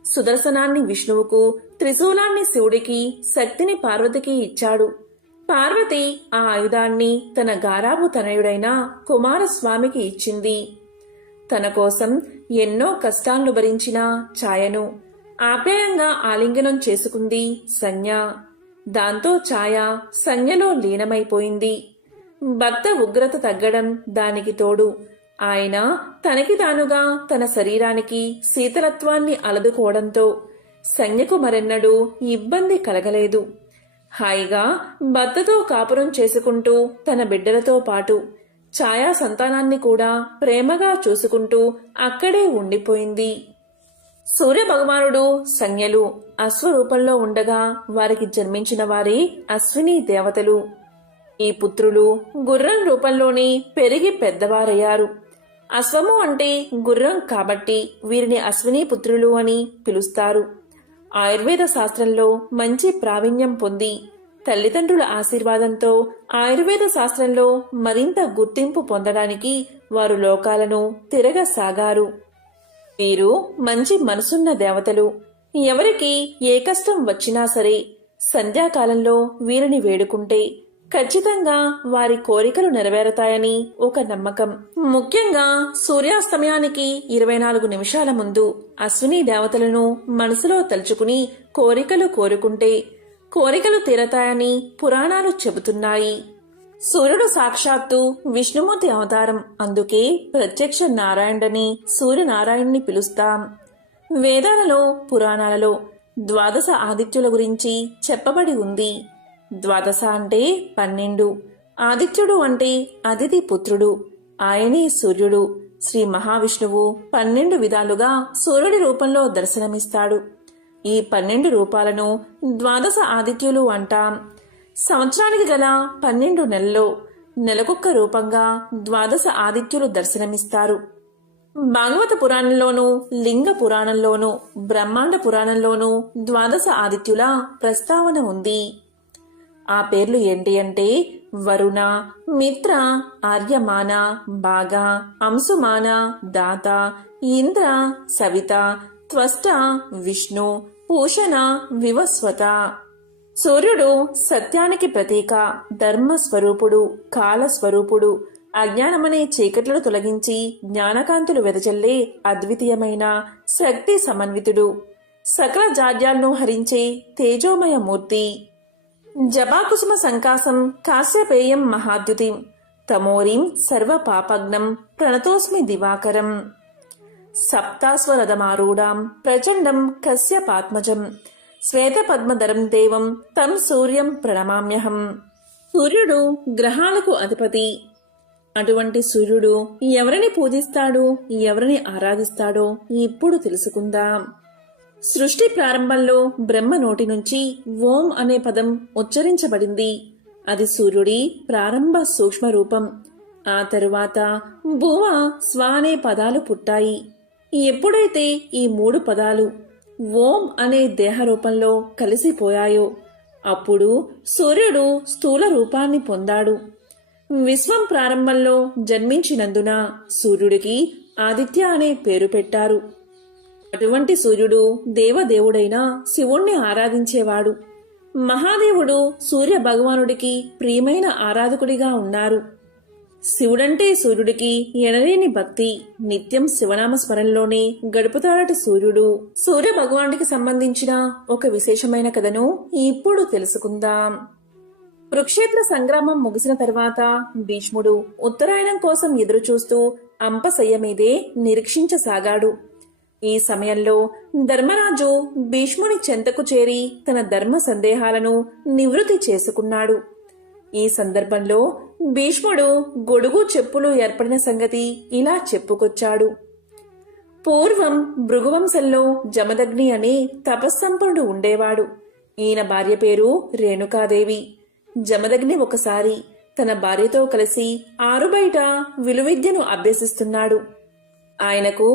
సుదర్శనాన్ని విష్ణువుకు, త్రిశూలాన్ని శివుడికి, శక్తిని పార్వతికి ఇచ్చాడు. పార్వతి ఆ ఆయుధాన్ని తన గారాబు తనయుడైన కుమారస్వామికి ఇచ్చింది. తన కోసం ఎన్నో కష్టాలను భరించిన ఛాయను ఆప్యాయంగా ఆలింగనం చేసుకుంది సంజ్ఞ. దాంతో ఛాయ సంజ్ఞలో లీనమైపోయింది. భర్త ఉగ్రత తగ్గడం దానికి తోడు ఆయన తనకి తానుగా తన శరీరానికి శీతలత్వాన్ని అలదుకోవడంతో సంజ్ఞకు మరెన్నడూ ఇబ్బంది కలగలేదు. హాయిగా భర్తతో కాపురం చేసుకుంటూ తన బిడ్డలతో పాటు ఛాయా సంతానాన్ని కూడా ప్రేమగా చూసుకుంటూ అక్కడే ఉండిపోయింది. సూర్యభగవానుడు సంజ్ఞలు అశ్వరూపంలో ఉండగా వారికి జన్మించిన వారే అశ్విని దేవతలు. ఈ పుత్రులు గుర్రం రూపంలోనే పెరిగి పెద్దవారయ్యారు. అశ్వము అంటే గుర్రం కాబట్టి వీరిని అశ్విని పుత్రులు అని పిలుస్తారు. ఆయుర్వేద శాస్త్రంలో మంచి ప్రావీణ్యం పొంది తల్లిదండ్రుల ఆశీర్వాదంతో ఆయుర్వేద శాస్త్రంలో మరింత గుర్తింపు పొందడానికి వారు లోకాలను తిరగసాగారు. వీరు మంచి మనసున్న దేవతలు. ఎవరికి ఏ కష్టం వచ్చినా సరే సంధ్యాకాలంలో వీరిని వేడుకుంటే ఖచ్చితంగా వారి కోరికలు నెరవేరతాయని ఒక నమ్మకం. ముఖ్యంగా సూర్యాస్తమయానికి 24 నిమిషాల ముందు అశ్విని దేవతలను మనసులో తలుచుకుని కోరికలు కోరుకుంటే కోరికలు తీరతాయని పురాణాలు చెబుతున్నాయి. సూర్యుడు సాక్షాత్తు విష్ణుమూర్తి అవతారం. అందుకే ప్రత్యక్ష నారాయణుడని సూర్యనారాయణుని పిలుస్తాం. వేదాలలో పురాణాలలో ద్వాదశ ఆదిత్యుల గురించి చెప్పబడి ఉంది. ద్వాదశ అంటే 12, ఆదిత్యుడు అంటే అదితి పుత్రుడు, ఆయనే సూర్యుడు. శ్రీ మహావిష్ణువు 12 విధాలుగా సూర్యుడి రూపంలో దర్శనమిస్తాడు. ఈ 12 రూపాలను ద్వాదశ ఆదిత్యులు అంటాం. సంవత్సరానికి గల 12 నెలల్లో నెలకొక్క రూపంగా ద్వాదశ ఆదిత్యులు దర్శనమిస్తారు. భాగవత పురాణంలోనూ లింగ పురాణంలోనూ బ్రహ్మాండ పురాణంలోనూ ద్వాదశ ఆదిత్యుల ప్రస్తావన ఉంది. ఆ పేర్లు ఏంటి అంటే వరుణ, మిత్ర, ఆర్యమాన, భాగ, అంశుమాన, దాత, ఇంద్ర, సవిత, త్వష్ట, విష్ణు, పూషణ, వివస్వత. సూర్యుడు సత్యానికి ప్రతీక, ధర్మస్వరూపుడు, కాలస్వరూపుడు. అజ్ఞానమనే చీకట్లను తొలగించి జ్ఞానకాంతులు వెదజల్లే అద్వితీయమైన శక్తి సమన్వితుడు. సకల జాడ్యాలను హరించే తేజోమయ మూర్తి. జపాకుసుమ సంకాసం కాశ్యపేయం మహాద్యుతిం తమోరీం సర్వ పాపగ్నం ప్రణతోస్మి దివాకరం. సప్తాస్వరథమారూఢాం ప్రచండం కశ్యపాత్మజం శ్వేతపద్మధరం దేవం తం సూర్యం ప్రణమామ్యహం. సూర్యుడు గ్రహాలకు అధిపతి. అటువంటి సూర్యుడు ఎవరిని పూజిస్తాడో, ఎవరిని ఆరాధిస్తాడో ఇప్పుడు తెలుసుకుందాం. సృష్టి ప్రారంభంలో బ్రహ్మ నోటి నుంచి ఓం అనే పదం ఉచ్చరించబడింది. అది సూర్యుడి ప్రారంభ సూక్ష్మ రూపం. ఆ తరువాత భువ, స్వ అనే పదాలు పుట్టాయి. ఎప్పుడైతే ఈ 3 పదాలు ఓం అనే దేహ రూపంలో కలిసిపోయాయో అప్పుడు సూర్యుడు స్థూల రూపాన్ని పొందాడు. విశ్వం ప్రారంభంలో జన్మించినందున సూర్యుడికి ఆదిత్య అనే పేరు పెట్టారు. అటువంటి సూర్యుడు దేవదేవుడైన శివుణ్ణి ఆరాధించేవాడు. మహాదేవుడు సూర్య భగవానుడికి ప్రియమైన ఆరాధకుడిగా ఉన్నారు. శివుడంటే సూర్యుడికి ఎనలేని భక్తి. నిత్యం శివనామ స్మరణలోనే గడుపుతాడట సూర్యుడు. సూర్య భగవానుడికి సంబంధించిన ఒక విశేషమైన కథను ఇప్పుడు తెలుసుకుందాం. కురుక్షేత్ర సంగ్రామం ముగిసిన తర్వాత భీష్ముడు ఉత్తరాయణం కోసం ఎదురుచూస్తూ అంపశయ్య మీదే నిరీక్షించసాగాడు. ఈ సమయంలో ధర్మరాజు భీష్ముని చెంతకు చేరి తన ధర్మ సందేహాలను నివృత్తి చేసుకున్నాడు. ఈ సందర్భంలో భీష్ముడు గొడుగు చెప్పులు ఏర్పడిన సంగతి ఇలా చెప్పుకొచ్చాడు. పూర్వం భృగువంశంలో జమదగ్ని అనే తపస్సంపన్నుడు ఉండేవాడు. ఈయన భార్య పేరు రేణుకాదేవి. జమదగ్ని ఒకసారి తన భార్యతో కలిసి ఆరుబయట విలువిద్యను అభ్యసిస్తున్నాడు. ఆయనకు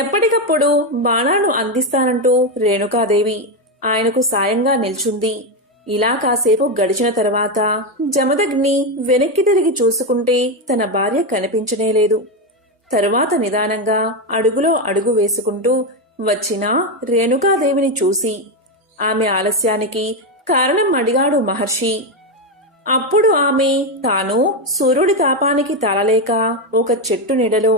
ఎప్పటికప్పుడు బాణాలను అందిస్తానంటూ రేణుకాదేవి ఆయనకు సాయంగా నిల్చుంది. ఇలా కాసేపు గడిచిన తర్వాత జమదగ్ని వెనక్కి తిరిగి చూసుకుంటే తన భార్య కనిపించనేలేదు. తరువాత నిదానంగా అడుగులో అడుగు వేసుకుంటూ వచ్చిన రేణుకాదేవిని చూసి ఆమె ఆలస్యానికి కారణం అడిగాడు మహర్షి. అప్పుడు ఆమె తాను సూర్యుడి తాపానికి తాళలేక ఒక చెట్టు నీడలో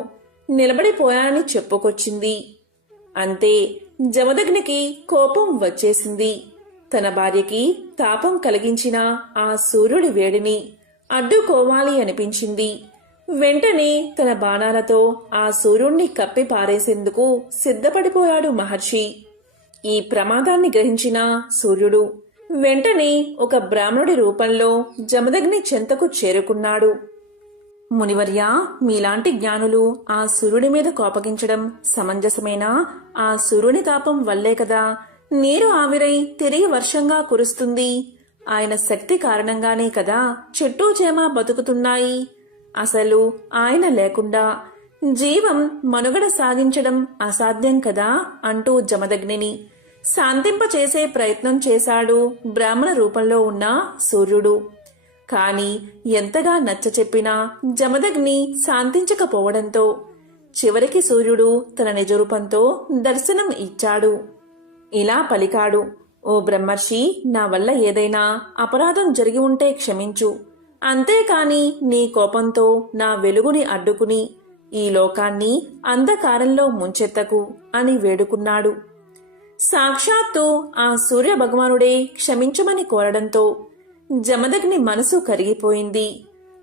నిలబడిపోయానని చెప్పుకొచ్చింది. అంతే, జమదగ్నికి కోపం వచ్చేసింది. తన భార్యకి తాపం కలిగించిన ఆ సూర్యుడి వేడిని అడ్డుకోవాలి అనిపించింది. వెంటనే తన బాణాలతో ఆ సూర్యుణ్ణి కప్పి పారేసేందుకు సిద్ధపడిపోయాడు మహర్షి. ఈ ప్రమాదాన్ని గ్రహించిన సూర్యుడు వెంటనే ఒక బ్రాహ్మణుడి రూపంలో జమదగ్ని చెంతకు చేరుకున్నాడు. మునివర్య, మీలాంటి జ్ఞానులు ఆ సూర్యుడి మీద కోపగించడం సమంజసమేనా? ఆ సూర్యుని తాపం వల్లే కదా నీరు ఆవిరై తిరిగి వర్షంగా కురుస్తుంది. ఆయన శక్తి కారణంగానే కదా చెట్టు చేమ బతుకుతున్నాయి. అసలు ఆయన లేకుండా జీవం మనుగడ సాగించడం అసాధ్యం కదా అంటూ జమదగ్నిని శాంతింపచేసే ప్రయత్నం చేశాడు బ్రాహ్మణ రూపంలో ఉన్న సూర్యుడు. కాని ఎంతగా నచ్చచెప్పినా జమదగ్ని శాంతించకపోవడంతో చివరికి సూర్యుడు తన నిజరూపంతో దర్శనం ఇచ్చాడు. ఇలా పలికాడు, ఓ బ్రహ్మర్షి, నా వల్ల ఏదైనా అపరాధం జరిగి ఉంటే క్షమించు. అంతేకాని నీ కోపంతో నా వెలుగుని అడ్డుకుని ఈ లోకాన్ని అంధకారంలో ముంచెత్తకు అని వేడుకున్నాడు. సాక్షాత్తు ఆ సూర్య భగవానుడే క్షమించమని కోరడంతో జమదగ్ని మనసు కరిగిపోయింది.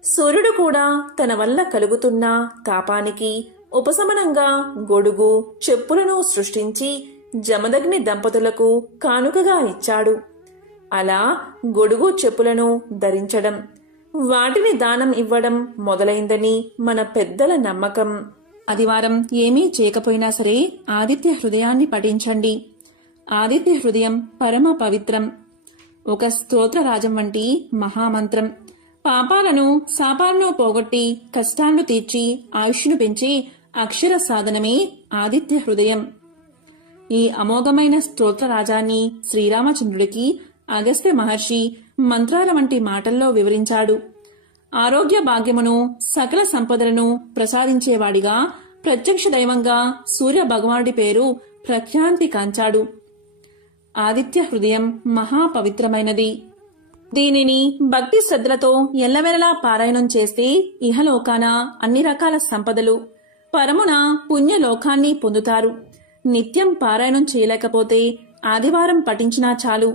సూర్యుడు కూడా తన వల్ల కలుగుతున్న తాపానికి ఉపశమనంగా గొడుగు చెప్పులను సృష్టించి జమదగ్ని దంపతులకు కానుకగా ఇచ్చాడు. అలా గొడుగు చెప్పులను ధరించడం, వాటిని దానం ఇవ్వడం మొదలైందని మన పెద్దల నమ్మకం. ఆదివారం ఏమీ చేయకపోయినా సరే ఆదిత్య హృదయాన్ని పఠించండి. ఆదిత్య హృదయం పరమ పవిత్రం. ఒక స్తోత్రరాజం వంటి మహామంత్రం. పాపాలను శాపాలను పోగొట్టి కష్టాలను తీర్చి ఆయుష్ను పెంచి అక్షర సాధనమే ఆదిత్య హృదయం. ఈ అమోఘమైన స్తోత్రరాజాన్ని శ్రీరామచంద్రుడికి అగస్త్య మహర్షి మంత్రాల వంటి మాటల్లో వివరించాడు. ఆరోగ్య భాగ్యమును సకల సంపదలను ప్రసాదించేవాడిగా ప్రత్యక్ష దైవంగా సూర్య భగవానుడి పేరు ప్రఖ్యాతి కాంచాడు. ఆదిత్య హృదయం మహాపవిత్రమైనది. దీనిని భక్తి శ్రద్ధలతో ఎల్లవెల్లలా పారాయణం చేస్తే ఇహలోకాన అన్ని రకాల సంపదలు, పరమున పుణ్యలోకాన్ని పొందుతారు. నిత్యం పారాయణం చేయలేకపోతే ఆదివారం పఠించినా చాలు.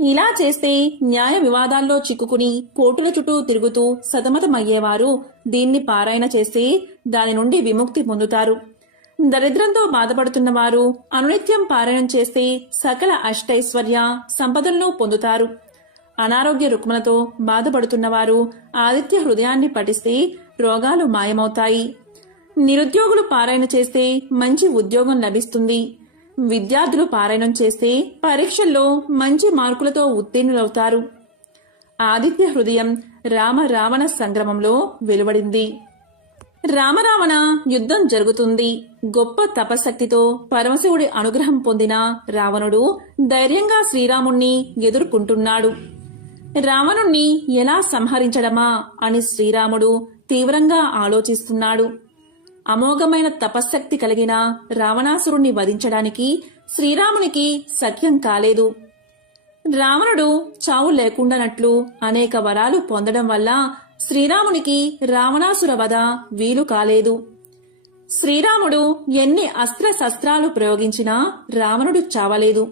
ఇలా చేస్తే న్యాయ వివాదాల్లో చిక్కుకుని కోర్టుల చుట్టూ తిరుగుతూ సతమతమయ్యేవారు దీన్ని పారాయణ చేస్తే దాని నుండి విముక్తి పొందుతారు. దరిద్రంతో బాధపడుతున్న వారు అనునిత్యం పారాయణం చేస్తే సకల అష్టైశ్వర్య సంపదలను పొందుతారు. అనారోగ్య రుగ్మలతో బాధపడుతున్నవారు ఆదిత్య హృదయాన్ని పఠిస్తే రోగాలు మాయమవుతాయి. నిరుద్యోగులు పారాయణ చేస్తే మంచి ఉద్యోగం లభిస్తుంది. విద్యార్థులు పారాయణం చేస్తే పరీక్షల్లో మంచి మార్కులతో ఉత్తీర్ణులవుతారు. ఆదిత్య హృదయం రామ రావణ సంగ్రామంలో వెలువడింది. రామరావణ యుద్ధం జరుగుతుంది. గొప్ప తపశక్తితో పరమశివుడి అనుగ్రహం పొందిన రావణుడు ధైర్యంగా శ్రీరాముణ్ణి ఎదుర్కొంటున్నాడు. రావణుణ్ణి ఎలా సంహరించడమా అని శ్రీరాముడు తీవ్రంగా ఆలోచిస్తున్నాడు. అమోఘమైన తపశ్శక్తి కలిగిన రావణాసురుణ్ణి వధించడానికి శ్రీరామునికి సఖ్యం కాలేదు. రావణుడు చావు లేకుండానట్లు అనేక వరాలు పొందడం వల్ల శ్రీరామునికి రావణాసుర వధ వీలు కాలేదు. శ్రీరాముడు ఎన్ని అస్త్రశస్త్రాలు ప్రయోగించినా రావణుడు చావలేదు.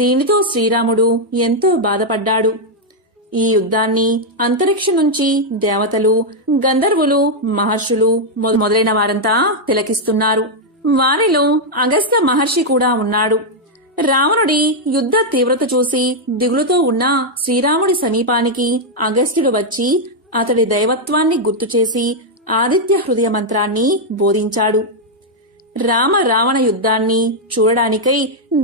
దీనితో శ్రీరాముడు ఎంతో బాధపడ్డాడు. ఈ యుద్ధాన్ని అంతరిక్షం నుంచి దేవతలు, గంధర్వులు, మహర్షులు మొదలైన వారంతా తిలకిస్తున్నారు. వారిలో అగస్త్య మహర్షి కూడా ఉన్నాడు. రావణుడి యుద్ధ తీవ్రత చూసి దిగులుతో ఉన్న శ్రీరాముడి సమీపానికి అగస్త్యుడు వచ్చి అతడి దైవత్వాన్ని గుర్తుచేసి ఆదిత్య హృదయ మంత్రాన్ని బోధించాడు. రామ రావణ యుద్ధాన్ని చూడడానికై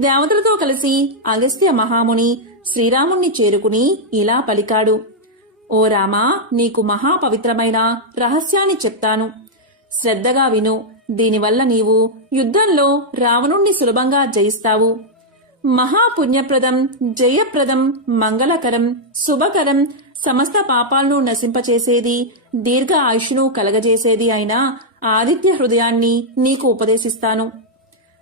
దేవతలతో కలిసి అగస్త్య మహాముని శ్రీరాముణ్ణి చేరుకుని ఇలా పలికాడు. ఓ రామా, నీకు మహాపవిత్రమైన రహస్యాన్ని చెప్తాను. శ్రద్ధగా విను. దీనివల్ల నీవు యుద్ధంలో రావణుణ్ణి సులభంగా జయిస్తావు. మహాపుణ్యప్రదం, జయప్రదం, మంగళకరం, శుభకరం, సమస్త పాపాలను నశింపచేసేది, దీర్ఘ ఆయుష్ను కలగజేసేది అయిన ఆదిత్య హృదయాన్ని నీకు ఉపదేశిస్తాను.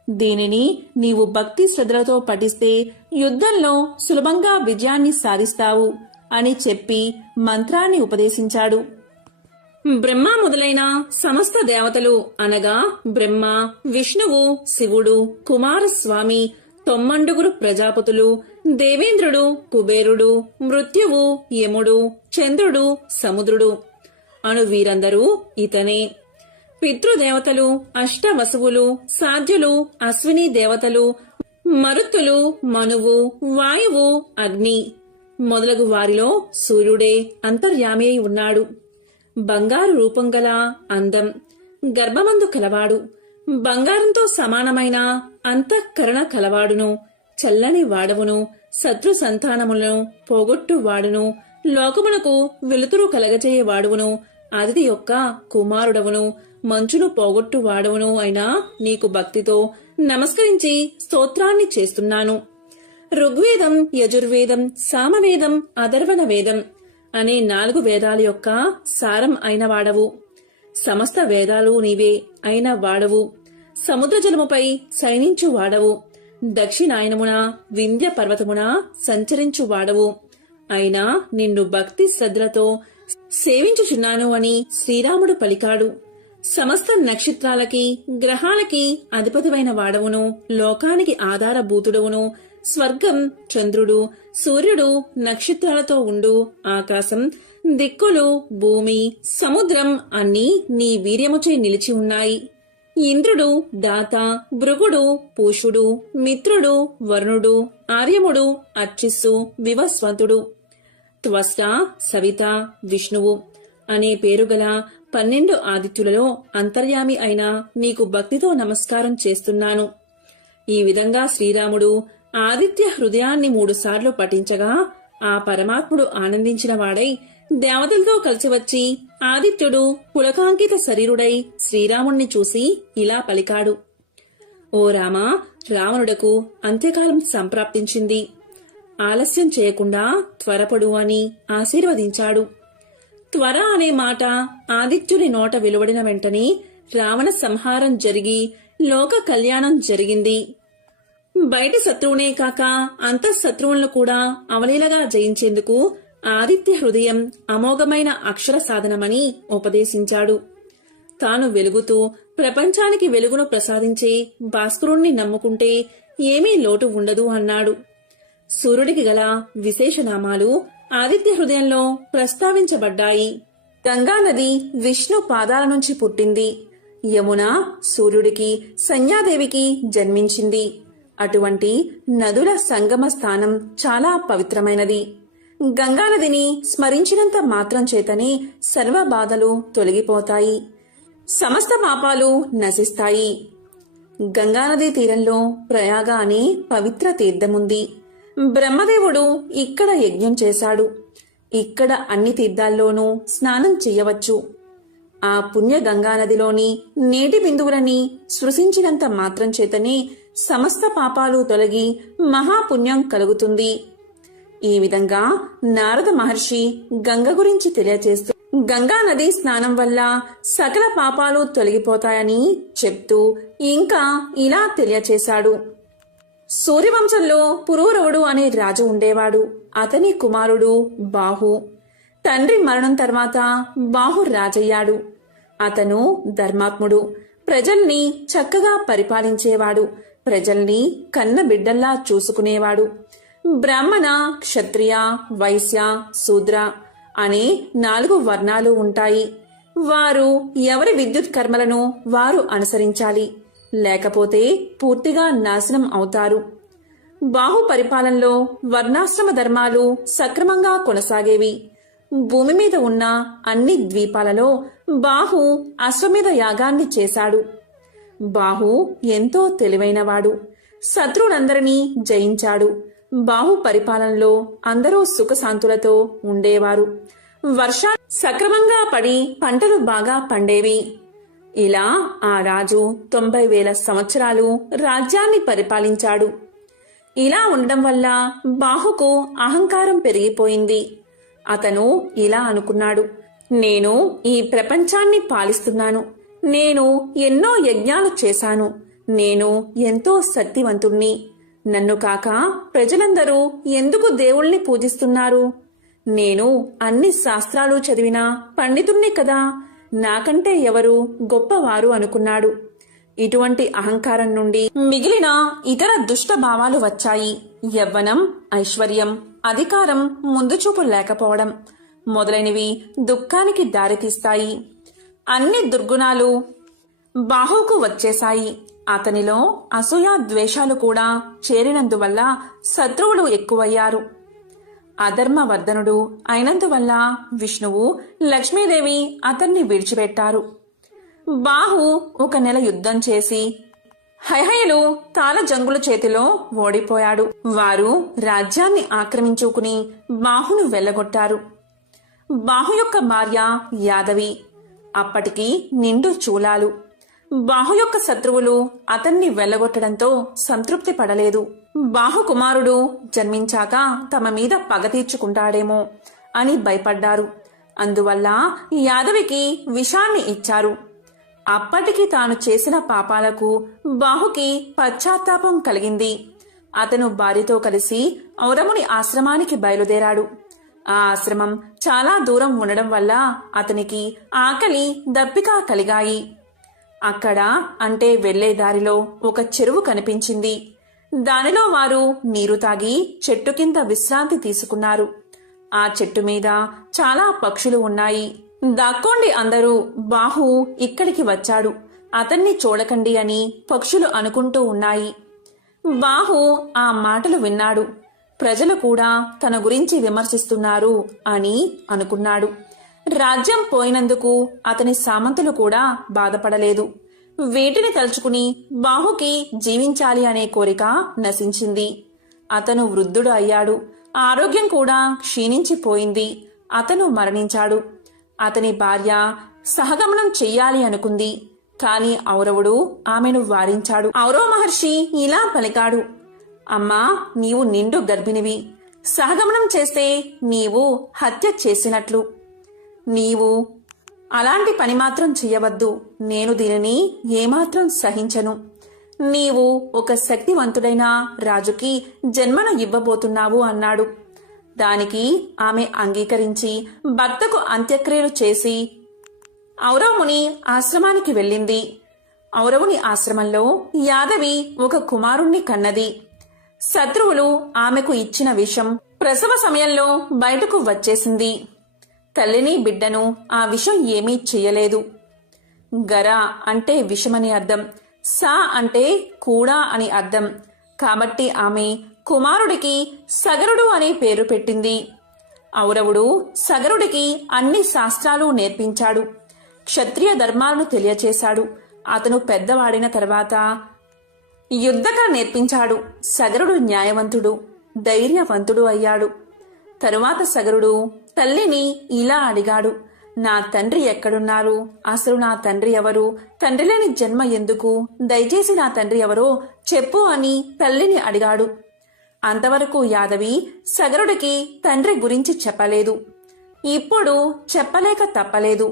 దీనిని నీవు భక్తి శ్రద్ధలతో పఠిస్తే యుద్ధంలో సులభంగా విజయాన్ని సాధిస్తావు అని చెప్పి మంత్రాన్ని ఉపదేశించాడు. బ్రహ్మ మొదలైన సమస్త దేవతలు అనగా బ్రహ్మ, విష్ణువు, శివుడు, కుమారస్వామి, 9 ప్రజాపతులు, దేవేంద్రుడు, కుబేరుడు, మృత్యువు, యముడు, చంద్రుడు, సముద్రుడు అను వీరందరూ ఇతనే. పితృదేవతలు, అష్టవసువులు, సాధ్యులు, అశ్విని దేవతలు, మరుత్తులు, మనువు, వాయువు, అగ్ని మొదలగు వారిలో సూర్యుడే అంతర్యామి అయి ఉన్నాడు. బంగారు రూపం గల అందం, గర్భమందు కలవాడు, బంగారంతో సమానమైన అంతఃకరణ కలవాడును, చల్లని వాడవును, శత్రు సంతానములను పోగొట్టువాడును, లోకమునకు వెలుతురు కలగజేయవాడువును, అదితి యొక్క కుమారుడవును, మంచును పోగొట్టువాడవును అయినా నీకు భక్తితో నమస్కరించి స్తోత్రాన్ని చేస్తున్నాను. ఋగ్వేదం, యజుర్వేదం, సామవేదం, అథర్వణ వేదం అనే 4 వేదాల యొక్క సారం అయిన వాడవు. సమస్త వేదాలు నీవే అయిన వాడవు. సముద్ర జలముపై శయనించు వాడవు. దక్షిణాయనమున వింధ్య పర్వతమున సంచరించు వాడవు. అయినా నిన్ను భక్తి శ్రద్ధలతో సేవించుచున్నాను అని శ్రీరాముడు పలికాడు. సమస్త నక్షత్రాలకి, గ్రహాలకి అధిపతివైన వాడవును, లోకానికి ఆధారభూతుడవును, స్వర్గం, చంద్రుడు, సూర్యుడు, నక్షత్రాలతో ఉండు ఆకాశం, దిక్కులు, భూమి, సముద్రం అన్నీ నీ వీర్యముచే నిలిచి ఉన్నాయి. ఇంద్రుడు, దాత, భృగుడు, పూషుడు, మిత్రుడు, వరుణుడు, ఆర్యముడు, అర్చిస్సు, వివస్వంతుడు, త్వష్ట, సవిత, విష్ణువు అనే పేరుగల 12 ఆదిత్యులలో అంతర్యామి అయిన నీకు భక్తితో నమస్కారం చేస్తున్నాను. ఈ విధంగా శ్రీరాముడు ఆదిత్య హృదయాన్ని 3 సార్లు పఠించగా ఆ పరమాత్ముడు ఆనందించిన వాడై దేవతలతో కలిసి వచ్చి ఆదిత్యుడు పులకాంకిత శరీరుడై శ్రీరాముణ్ణి చూసి ఇలా పలికాడు. ఓ రామా, రావణుడకు అంత్యకాలం సంప్రాప్తించింది. ఆలస్యం చేయకుండా త్వరపడు అని ఆశీర్వదించాడు. త్వర అనే మాట ఆదిత్యుని నోట వెలువడిన వెంటనే రావణ సంహారం జరిగి లోక కళ్యాణం జరిగింది. బయట శత్రువునే కాక అంతఃశత్రువులను కూడా అవలీలగా జయించేందుకు ఆదిత్య హృదయం అమోఘమైన అక్షర సాధనమని ఉపదేశించాడు. తాను వెలుగుతూ ప్రపంచానికి వెలుగును ప్రసాదించే భాస్కరుణ్ణి నమ్ముకుంటే ఏమీ లోటు ఉండదు అన్నాడు. సూర్యుడికి గల విశేషనామాలు ఆదిత్య హృదయంలో ప్రస్తావించబడ్డాయి. గంగానది విష్ణు పాదాల నుంచి పుట్టింది. యమున సూర్యుడికి, సంధ్యాదేవికి జన్మించింది. అటువంటి నదుల సంగమ స్థానం చాలా పవిత్రమైనది. గంగానదిని స్మరించినంత మాత్రం చేతనే సర్వ బాధలు తొలగిపోతాయి, సమస్త పాపాలు నశిస్తాయి. గంగానదీ తీరంలో ప్రయాగ అనే పవిత్ర తీర్థముంది. బ్రహ్మదేవుడు ఇక్కడ యజ్ఞం చేశాడు. ఇక్కడ అన్ని తీర్థాల్లోనూ స్నానం చెయ్యవచ్చు. ఆ పుణ్య గంగానదిలోని నీటి బిందువులని స్పృశించినంత మాత్రం చేతనే సమస్త పాపాలు తొలగి మహాపుణ్యం కలుగుతుంది. ఈ విధంగా నారద మహర్షి గంగ గురించి తెలియచేస్తూ గంగా నది స్నానం వల్ల సకల పాపాలు తొలగిపోతాయని చెప్తూ ఇంకా ఇలా తెలియచేశాడు. సూర్యవంశంలో పురూరవుడు అనే రాజు ఉండేవాడు. అతని కుమారుడు బాహు. తండ్రి మరణం తర్వాత బాహు రాజయ్యాడు. అతను ధర్మాత్ముడు. ప్రజల్ని చక్కగా పరిపాలించేవాడు. ప్రజల్ని కన్న బిడ్డల్లా చూసుకునేవాడు. బ్రాహ్మణ, క్షత్రియ, వైశ్య, శూద్ర అనే 4 వర్ణాలు ఉంటాయి. వారు ఎవరి విద్యుత్ కర్మలను వారు అనుసరించాలి, లేకపోతే పూర్తిగా నాశనం అవుతారు. బాహు పరిపాలనలో వర్ణాశ్రమ ధర్మాలు సక్రమంగా కొనసాగేవి. భూమి మీద ఉన్న అన్ని ద్వీపాలలో బాహు అశ్వమేధ యాగాన్ని చేశాడు. బాహు ఎంతో తెలివైనవాడు. శత్రువులందరినీ జయించాడు. బాహు పరిపాలనలో అందరూ సుఖశాంతులతో ఉండేవారు. వర్షాలు సక్రమంగా పడి పంటలు బాగా పండేవి. ఇలా ఆ రాజు 90,000 సంవత్సరాలు రాజ్యాన్ని పరిపాలించాడు. ఇలా ఉండడం వల్ల బాహుకు అహంకారం పెరిగిపోయింది. అతను ఇలా అనుకున్నాడు, నేను ఈ ప్రపంచాన్ని పాలిస్తున్నాను. నేను ఎన్నో యజ్ఞాలు చేశాను. నేను ఎంతో శక్తివంతుణ్ణి. నన్ను కాక ప్రజలందరూ ఎందుకు దేవుణ్ణి పూజిస్తున్నారు? నేను అన్ని శాస్త్రాలు చదివిన పండితుణ్ణి కదా, నాకంటే ఎవరు గొప్పవారు అనుకున్నాడు. ఇటువంటి అహంకారం నుండి మిగిలిన ఇతర దుష్ట భావాలు వచ్చాయి. యవ్వనం, ఐశ్వర్యం, అధికారం, ముందుచూపు లేకపోవడం మొదలైనవి దుఃఖానికి దారితీస్తాయి. అన్ని దుర్గుణాలు బాహుకు వచ్చేశాయి. అతనిలో అసూయ, ద్వేషాలు కూడా చేరినందువల్ల శత్రువులు ఎక్కువయ్యారు. అధర్మవర్ధనుడు అయినందువల్ల విష్ణువు, లక్ష్మీదేవి అతన్ని విడిచిపెట్టారు. బాహు 1 నెల యుద్ధం చేసి హైహయులు తాళజంగుల చేతిలో ఓడిపోయాడు. వారు రాజ్యాన్ని ఆక్రమించుకుని బాహును వెళ్లగొట్టారు. బాహు యొక్క భార్య యాదవి. అప్పటికి నిండు చూలాలు. బాహు యొక్క శత్రువులు అతన్ని వెళ్లగొట్టడంతో సంతృప్తి పడలేదు. బాహు కుమారుడు జన్మించాక తమ మీద పగ తీర్చుకుంటాడేమో అని భయపడ్డారు. అందువల్ల యాదవికి విషాన్ని ఇచ్చారు. అప్పటికి తాను చేసిన పాపాలకు బాహుకి పశ్చాత్తాపం కలిగింది. అతను భార్యతో కలిసి ఔరముని ఆశ్రమానికి బయలుదేరాడు. ఆ ఆశ్రమం చాలా దూరం ఉండడం వల్ల అతనికి ఆకలి, దప్పిక కలిగాయి. అక్కడ అంటే వెళ్లే దారిలో ఒక చెరువు కనిపించింది. దానిలో వారు నీరు తాగి చెట్టు కింద విశ్రాంతి తీసుకున్నారు. ఆ చెట్టు మీద చాలా పక్షులు ఉన్నాయి. దాక్కోండి అందరూ, బాహు ఇక్కడికి వచ్చాడు, అతన్ని చూడకండి అని పక్షులు అనుకుంటూ ఉన్నాయి. బాహు ఆ మాటలు విన్నాడు. ప్రజలు కూడా తన గురించి విమర్శిస్తున్నారు అని అనుకున్నాడు. రాజ్యం పోయినందుకు అతని సామంతులు కూడా బాధపడలేదు. వీటిని తలుచుకుని బాహుకి జీవించాలి అనే కోరిక నశించింది. అతను వృద్ధుడు అయ్యాడు. ఆరోగ్యం కూడా క్షీణించిపోయింది. అతను మరణించాడు. అతని భార్య సహగమనం చెయ్యాలి అనుకుంది. కాని ఔరవుడు ఆమెను వారించాడు. ఔరవ మహర్షి ఇలా పలికాడు, అమ్మా, నీవు నిండు గర్భిణివి. సహగమనం చేస్తే నీవు హత్య చేసినట్లు. నీవు అలాంటి పని మాత్రం చెయ్యవద్దు. నేను దీనిని ఏమాత్రం సహించను. నీవు ఒక శక్తివంతుడైన రాజుకి జన్మను ఇవ్వబోతున్నావు అన్నాడు. దానికి ఆమె అంగీకరించి భర్తకు అంత్యక్రియలు చేసి ఔరవుని ఆశ్రమానికి వెళ్ళింది. ఔరవుని ఆశ్రమంలో యాదవి ఒక కుమారుణ్ణి కన్నది. శత్రువులు ఆమెకు ఇచ్చిన విషం ప్రసవ సమయంలో బయటకు వచ్చేసింది. తల్లిని, బిడ్డను ఆ విషం ఏమీ చెయ్యలేదు. గర అంటే విషమని అర్థం, సా అంటే కూడా అని అర్థం. కాబట్టి ఆమె కుమారుడికి సగరుడు అనే పేరు పెట్టింది. ఔరవుడు సగరుడికి అన్ని శాస్త్రాలు నేర్పించాడు. క్షత్రియ ధర్మాలను తెలియచేశాడు. అతను పెద్దవాడిన తర్వాత యుద్ధకళ నేర్పించాడు. సగరుడు న్యాయవంతుడు, ధైర్యవంతుడు అయ్యాడు. తరువాత సగరుడు తల్లిని ఇలా అడిగాడు, నా తండ్రి ఎక్కడున్నారు? అసలు నా తండ్రి ఎవరు? తండ్రి లేని జన్మ ఎందుకు? దయచేసి నా తండ్రి ఎవరో చెప్పు అని తల్లిని అడిగాడు. అంతవరకు యాదవి సగరుడికి తండ్రి గురించి చెప్పలేదు. ఇప్పుడు చెప్పలేక తప్పలేదు.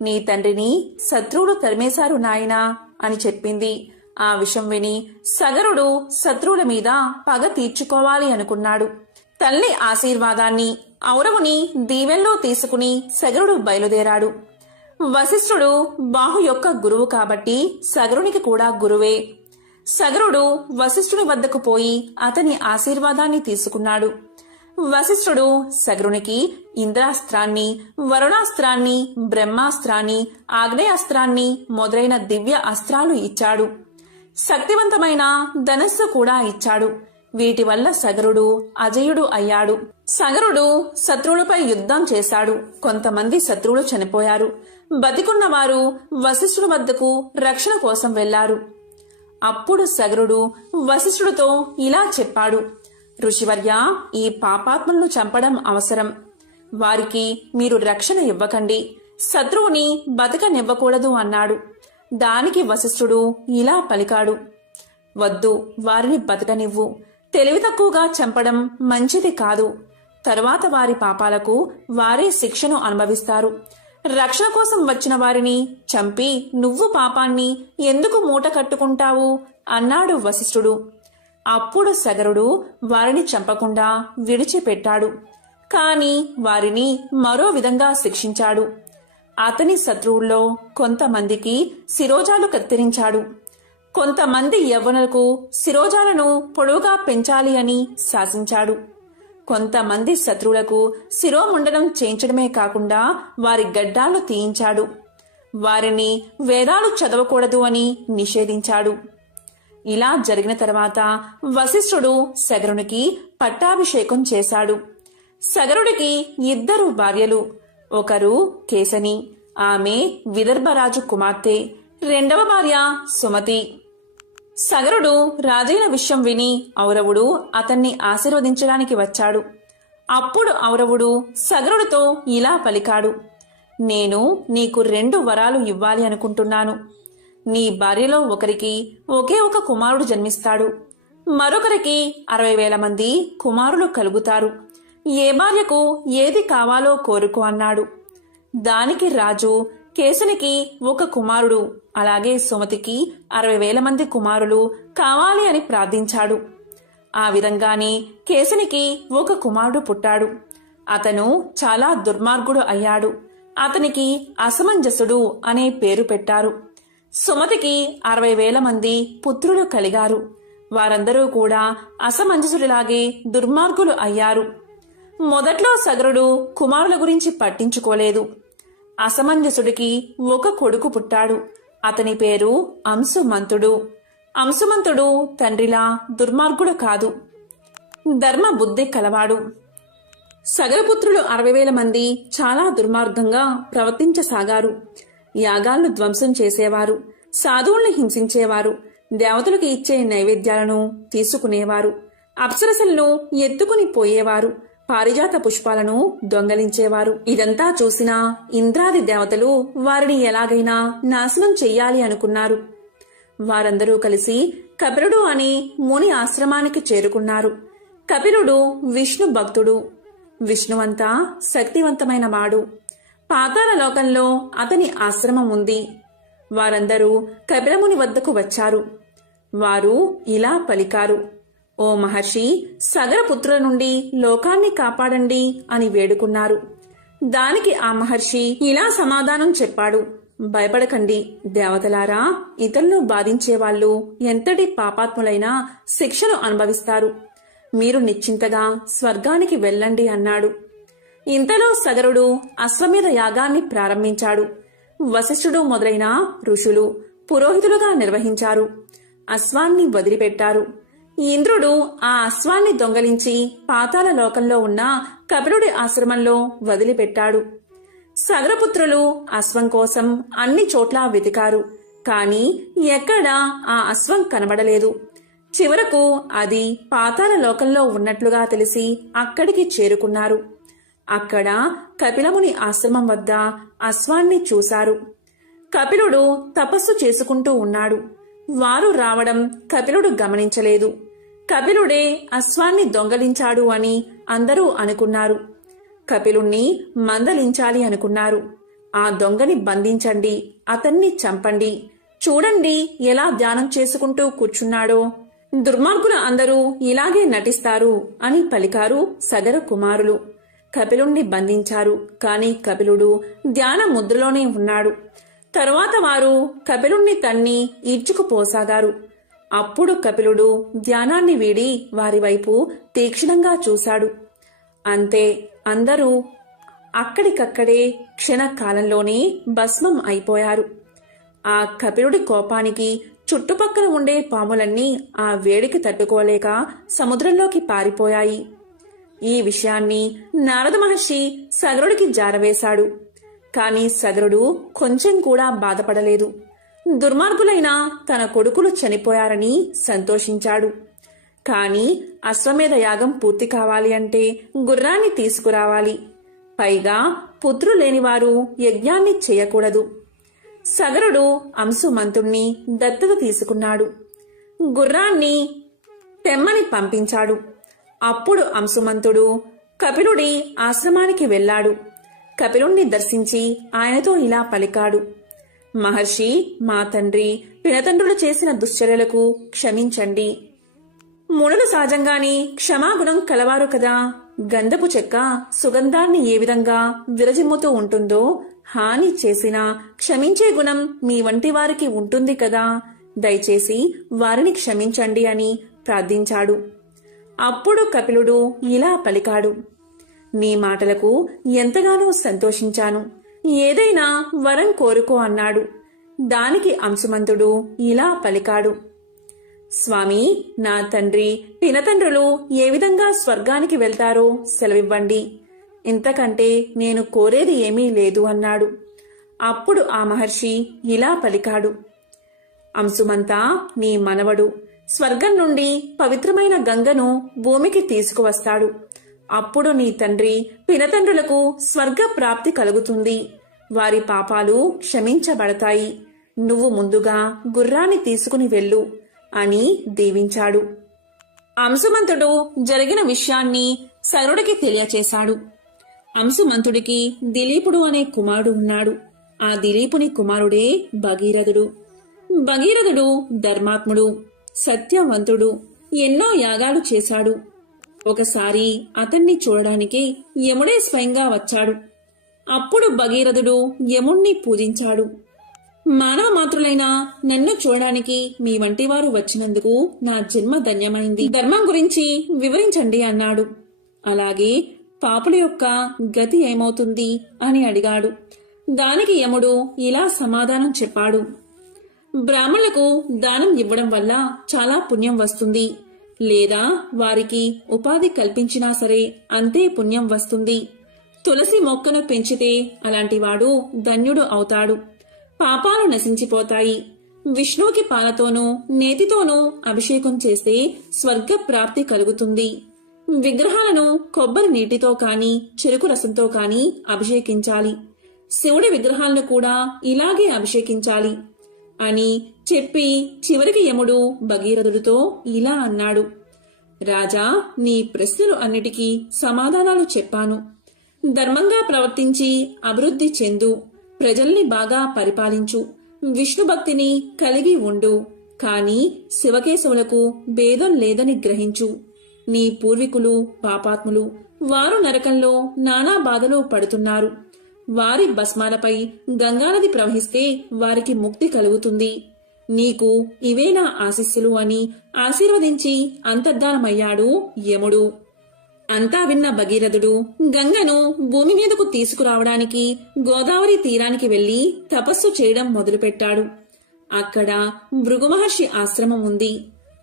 నీ తండ్రిని శత్రువులు తరిమేశారు నాయనా అని చెప్పింది. ఆ విషయం విని సగరుడు శత్రువుల మీద పగ తీర్చుకోవాలి అనుకున్నాడు. తల్లి ఆశీర్వాదాన్ని, ఔరవుని దీవెల్లో తీసుకుని సగరుడు బయలుదేరాడు. వశిష్ఠుడు బాహు యొక్క గురువు కాబట్టి సగరునికి కూడా గురువే. సగరుడు వశిష్ఠుని వద్దకు పోయి అతని ఆశీర్వాదాన్ని తీసుకున్నాడు. వశిష్ఠుడు సగరునికి ఇంద్రాస్త్రాన్ని, వరుణాస్త్రాన్ని, బ్రహ్మాస్త్రాన్ని, ఆగ్నేయాస్త్రాన్ని మొదలైన దివ్య అస్త్రాలు ఇచ్చాడు. శక్తివంతమైన ధనస్సు కూడా ఇచ్చాడు. వీటి వల్ల సగరుడు అజయుడు అయ్యాడు. సగరుడు శత్రువులపై యుద్ధం చేశాడు. కొంతమంది శత్రువులు చనిపోయారు. బతికున్నవారు వశిష్ఠుడి వద్దకు రక్షణ కోసం వెళ్లారు. అప్పుడు సగరుడు వశిష్ఠుడితో ఇలా చెప్పాడు, ఋషివర్య, ఈ పాపాత్మలను చంపడం అవసరం. వారికి మీరు రక్షణ ఇవ్వకండి, శత్రువుని బతకనివ్వకూడదు అన్నాడు. దానికి వశిష్ఠుడు ఇలా పలికాడు, వద్దు, వారిని బతకనివ్వు. తెలివి తక్కువగా చంపడం మంచిది కాదు. తరువాత వారి పాపాలకు వారే శిక్షను అనుభవిస్తారు. రక్షణ కోసం వచ్చిన వారిని చంపి నువ్వు పాపాన్ని ఎందుకు మూట కట్టుకుంటావు అన్నాడు వశిష్ఠుడు. అప్పుడు సగరుడు వారిని చంపకుండా విడిచిపెట్టాడు. కాని వారిని మరో విధంగా శిక్షించాడు. అతని శత్రువుల్లో కొంతమందికి శిరోజాలు కత్తిరించాడు. కొంతమంది యవ్వనులకు శిరోజాలను పొడవుగా పెంచాలి అని శాసించాడు. కొంతమంది శత్రువులకు శిరోముండనం చేయించడమే కాకుండా వారి గడ్డాలు తీయించాడు. వారిని వేదాలు చదవకూడదు అని నిషేధించాడు. ఇలా జరిగిన తర్వాత వశిష్ఠుడు సగరునికి పట్టాభిషేకం చేశాడు. సగరుడికి 2 భార్యలు. ఒకరు కేసని, ఆమె విదర్భరాజు కుమార్తె. 2వ భార్య సుమతి. సగరుడు రాజైన విషయం విని ఔరవుడు అతన్ని ఆశీర్వదించడానికి వచ్చాడు. అప్పుడు ఔరవుడు సగరుడితో ఇలా పలికాడు, నేను నీకు 2 వరాలు ఇవ్వాలి అనుకుంటున్నాను. నీ భార్యలో ఒకరికి ఒకే ఒక కుమారుడు జన్మిస్తాడు. మరొకరికి 60,000 మంది కుమారులు కలుగుతారు. ఏ భార్యకు ఏది కావాలో కోరుకో అన్నాడు. దానికి రాజు కేసునికి ఒక కుమారుడు, అలాగే సుమతికి 60,000 మంది కుమారులు కావాలి అని ప్రార్థించాడు. ఆ విధంగానే కేసునికి ఒక కుమారుడు పుట్టాడు. అతను చాలా దుర్మార్గుడు అయ్యాడు. అతనికి అసమంజసుడు అనే పేరు పెట్టారు. సుమతికి 60,000 మంది పుత్రులు కలిగారు. వారందరూ కూడా అసమంజసుడిలాగే దుర్మార్గులు అయ్యారు. మొదట్లో సగరుడు కుమారుల గురించి పట్టించుకోలేదు. అసమంజసుడికి ఒక కొడుకు పుట్టాడు. అతని పేరు అంశుమంతుడు. అంశుమంతుడు తండ్రిలా దుర్మార్గుడు కాదు, ధర్మ బుద్ధి కలవాడు. సగరపుత్రులు 60,000 మంది చాలా దుర్మార్గంగా ప్రవర్తించసాగారు. యాగాలను ధ్వంసం చేసేవారు, సాధువుల్ని హింసించేవారు, దేవతలకు ఇచ్చే నైవేద్యాలను తీసుకునేవారు, అప్సరసలను ఎత్తుకుని పోయేవారు, పారిజాత పుష్పాలను దొంగలించేవారు. ఇదంతా చూసిన ఇంద్రాది దేవతలు వారిని ఎలాగైనా నాశనం చెయ్యాలి అనుకున్నారు. వారందరూ కలిసి కపిలుడు అనే ముని ఆశ్రమానికి చేరుకున్నారు. కపిలుడు విష్ణు భక్తుడు. విష్ణువంతా శక్తివంతమైన వాడు. పాతాళ లోకంలో అతని ఆశ్రమం ఉంది. వారందరూ కపిలముని వద్దకు వచ్చారు. వారు ఇలా పలికారు, ఓ మహర్షి, సగరపుత్రుల నుండి లోకాన్ని కాపాడండి అని వేడుకున్నారు. దానికి ఆ మహర్షి ఇలా సమాధానం చెప్పాడు, భయపడకండి దేవతలారా, ఇతరులను బాధించేవాళ్లు ఎంతటి పాపాత్ములైనా శిక్షను అనుభవిస్తారు. మీరు నిశ్చింతగా స్వర్గానికి వెళ్ళండి అన్నాడు. ఇంతలో సగరుడు అశ్వమేధ యాగాన్ని ప్రారంభించాడు. వశిష్ఠుడు మొదలైన ఋషులు పురోహితులుగా నిర్వహించారు. అశ్వాన్ని వదిలిపెట్టారు. ఇంద్రుడు ఆ అశ్వాన్ని దొంగలించి పాతాళ లోకంలో ఉన్న కపిలుడి ఆశ్రమంలో వదిలిపెట్టాడు. సగరపుత్రులు అశ్వం కోసం అన్ని చోట్ల వెతికారు, కాని ఎక్కడా ఆ అశ్వం కనబడలేదు. చివరకు అది పాతాళ లోకంలో ఉన్నట్లుగా తెలిసి అక్కడికి చేరుకున్నారు. అక్కడ కపిలముని ఆశ్రమం వద్ద అశ్వాన్ని చూశారు. కపిలుడు తపస్సు చేసుకుంటూ ఉన్నాడు. వారు రావడం కపిలుడు గమనించలేదు. కపిలుడే అశ్వాన్ని దొంగలించాడు అని అందరూ అనుకున్నారు. కపిలుణ్ణి మందలించాలి అనుకున్నారు. ఆ దొంగని బంధించండి, అతన్ని చంపండి, చూడండి ఎలా ధ్యానం చేసుకుంటూ కూర్చున్నాడో. దుర్మార్గుల అందరూ ఇలాగే నటిస్తారు అని పలికారు సగర కుమారులు. కపిలుణ్ణి బంధించారు, కాని కపిలుడు ధ్యాన ముద్రలోనే ఉన్నాడు. తరువాత వారు కపిలుణ్ణి తన్ని ఈడ్చుకుపోసాగారు. అప్పుడు కపిలుడు ధ్యానాన్ని వీడి వారి వైపు తీక్షణంగా చూశాడు. అంతే, అందరూ అక్కడికక్కడే క్షణకాలంలోనే భస్మం అయిపోయారు. ఆ కపిలుడి కోపానికి చుట్టుపక్కల ఉండే పాములన్నీ ఆ వేడికి తట్టుకోలేక సముద్రంలోకి పారిపోయాయి. ఈ విషయాన్ని నారద మహర్షి సగరుడికి జారవేశాడు. కాని సగరుడు కొంచెం కూడా బాధపడలేదు. దుర్మార్గులైన తన కొడుకులు చనిపోయారని సంతోషించాడు. కాని అశ్వమేధ యాగం పూర్తి కావాలి అంటే గుర్రాన్ని తీసుకురావాలి. పైగా పుత్రులు లేనివారు యజ్ఞాన్ని చేయకూడదు. సగరుడు అంశుమంతుణ్ణి దత్తత తీసుకున్నాడు. గుర్రాన్ని తెమ్మని పంపించాడు. అప్పుడు అంశుమంతుడు కపిలుడి ఆశ్రమానికి వెళ్లాడు. కపిలుణ్ణి దర్శించి ఆయనతో ఇలా పలికాడు: మహర్షి, మా తండ్రి పినతండ్రులు చేసిన దుశ్చర్యలకు క్షమించండి. మునులు సహజంగానే క్షమాగుణం కలవారు కదా. గంధపు చెక్క సుగంధాన్ని ఏ విధంగా విరజిమ్ముతూ ఉంటుందో, హాని చేసినా క్షమించే గుణం మీ వంటి వారికి ఉంటుంది కదా. దయచేసి వారిని క్షమించండి అని ప్రార్థించాడు. అప్పుడు కపిలుడు ఇలా పలికాడు: నీ మాటలకు ఎంతగానో సంతోషించాను. ఏదైనా వరం కోరుకో అన్నాడు. దానికి అంశుమంతుడు ఇలా పలికాడు: స్వామి, నా తండ్రి పినతండ్రులు ఏ విధంగా స్వర్గానికి వెళ్తారో సెలవివ్వండి. ఇంతకంటే నేను కోరేది ఏమీ లేదు అన్నాడు. అప్పుడు ఆ మహర్షి ఇలా పలికాడు: అంశుమంతా, నీ మనవడు స్వర్గం నుండి పవిత్రమైన గంగను భూమికి తీసుకువస్తాడు. అప్పుడు నీ తండ్రి పినతండ్రులకు స్వర్గ ప్రాప్తి కలుగుతుంది. వారి పాపాలు క్షమించబడతాయి. నువ్వు ముందుగా గుర్రాన్ని తీసుకుని వెళ్ళు అని దీవించాడు. అంశుమంతుడు జరిగిన విషయాన్ని సగరుడికి తెలియచేశాడు. అంశుమంతుడికి దిలీపుడు అనే కుమారుడు ఉన్నాడు. ఆ దిలీపుని కుమారుడే భగీరథుడు. భగీరథుడు ధర్మాత్ముడు, సత్యవంతుడు, ఎన్నో యాగాలు చేశాడు. ఒకసారి అతన్ని చూడడానికి యముడే స్వయంగా వచ్చాడు. అప్పుడు భగీరథుడు యముణ్ణి పూజించాడు. మానవ మాతృలైన నన్ను చూడడానికి మీ వంటి వారు వచ్చినందుకు నా జన్మ ధన్యమైంది. ధర్మం గురించి వివరించండి అన్నాడు. అలాగే పాపుల యొక్క గతి ఏమవుతుంది అని అడిగాడు. దానికి యముడు ఇలా సమాధానం చెప్పాడు: బ్రాహ్మణులకు దానం ఇవ్వడం వల్ల చాలా పుణ్యం వస్తుంది. లేదా వారికి ఉపాధి కల్పించినా సరే అంతే పుణ్యం వస్తుంది. తులసి మొక్కను పెంచితే అలాంటివాడు ధన్యుడు అవుతాడు. పాపాలు నశించిపోతాయి. విష్ణువుకి పాలతోనూ నేతితోనూ అభిషేకం చేస్తే స్వర్గ ప్రాప్తి కలుగుతుంది. విగ్రహాలను కొబ్బరి నీటితో కాని చెరుకు రసంతో కాని అభిషేకించాలి. శివుడి విగ్రహాలను కూడా ఇలాగే అభిషేకించాలి అని చెప్పి చివరికి యముడు భగీరథుడితో ఇలా అన్నాడు: రాజా, నీ ప్రశ్నలు అన్నిటికీ సమాధానాలు చెప్పాను. ధర్మంగా ప్రవర్తించి అభివృద్ధి చెందు, ప్రజల్ని బాగా పరిపాలించు, విష్ణు భక్తిని కలిగి ఉండు. కాని శివకేశవులకు భేదం లేదని గ్రహించు. నీ పూర్వీకులు పాపాత్ములు, వారు నరకంలో నానా బాధలు పడుతున్నారు. వారి భస్మాలపై గంగానది ప్రవహిస్తే వారికి ముక్తి కలుగుతుంది. నీకు ఇవే నా ఆశీస్సులు అని ఆశీర్వదించి అంతర్ధానమయ్యాడు యముడు. అంతా విన్న భగీరథుడు గంగను భూమి మీదకు తీసుకురావడానికి గోదావరి తీరానికి వెళ్లి తపస్సు చేయడం మొదలుపెట్టాడు. అక్కడ భృగు మహర్షి ఆశ్రమం ఉంది.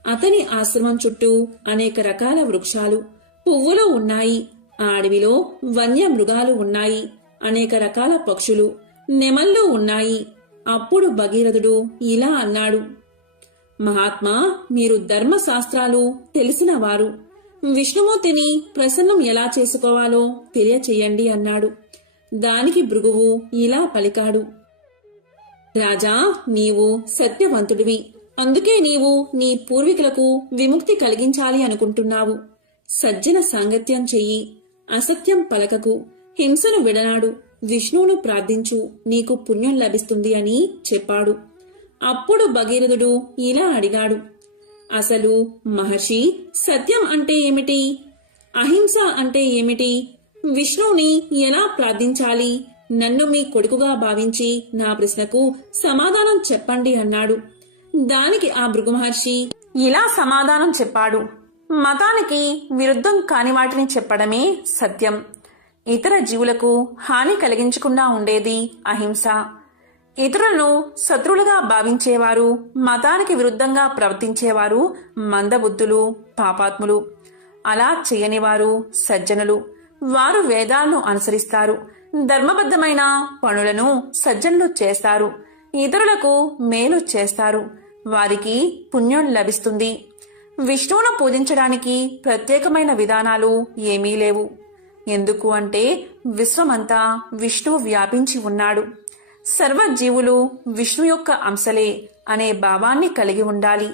అతని ఆశ్రమం చుట్టూ అనేక రకాల వృక్షాలు, పువ్వులు ఉన్నాయి. ఆ అడవిలో వన్య మృగాలు ఉన్నాయి. అనేక రకాల పక్షులు, నెమళ్ళు ఉన్నాయి. అప్పుడు భగీరథుడు ఇలా అన్నాడు: మహాత్మా, మీరు ధర్మశాస్త్రాలు తెలిసినవారు. విష్ణుమూర్తిని ప్రసన్నం ఎలా చేసుకోవాలో తెలియచేయండి అన్నాడు. దానికి భృగువు ఇలా పలికాడు: రాజా, నీవు సత్యవంతుడివి. అందుకే నీవు నీ పూర్వీకులకు విముక్తి కలిగించాలి అనుకుంటున్నావు. సజ్జన సాంగత్యం చెయ్యి, అసత్యం పలకకు, హింసను విడనాడు, విష్ణువును ప్రార్థించు, నీకు పుణ్యం లభిస్తుంది అని చెప్పాడు. అప్పుడు భగీరథుడు ఇలా అడిగాడు: అసలు మహర్షి, సత్యం అంటే ఏమిటి? అహింస అంటే ఏమిటి? విష్ణువుని ఎలా ప్రార్థించాలి? నన్ను మీ కొడుకుగా భావించి నా ప్రశ్నకు సమాధానం చెప్పండి అన్నాడు. దానికి ఆ భృగు మహర్షి ఇలా సమాధానం చెప్పాడు: మతానికి విరుద్ధం కాని వాటిని చెప్పడమే సత్యం. ఇతర జీవులకు హాని కలిగించకుండా ఉండేది అహింస. ఇతరులను శత్రులుగా భావించేవారు, మతానికి విరుద్ధంగా ప్రవర్తించేవారు మందబుద్ధులు, పాపాత్ములు. అలా చేయనివారు సజ్జనులు. వారు వేదాలను అనుసరిస్తారు. ధర్మబద్ధమైన పనులను సజ్జనులు చేస్తారు. ఇతరులకు మేలు చేస్తారు. వారికి పుణ్యం లభిస్తుంది. విష్ణువును పూజించడానికి ప్రత్యేకమైన విధానాలు ఏమీ లేవు. ఎందుకు అంటే విశ్వమంతా విష్ణువు వ్యాపించి ఉన్నాడు. సర్వజీవులు విష్ణు యొక్క అంశలే అనే భావాన్ని కలిగి ఉండాలి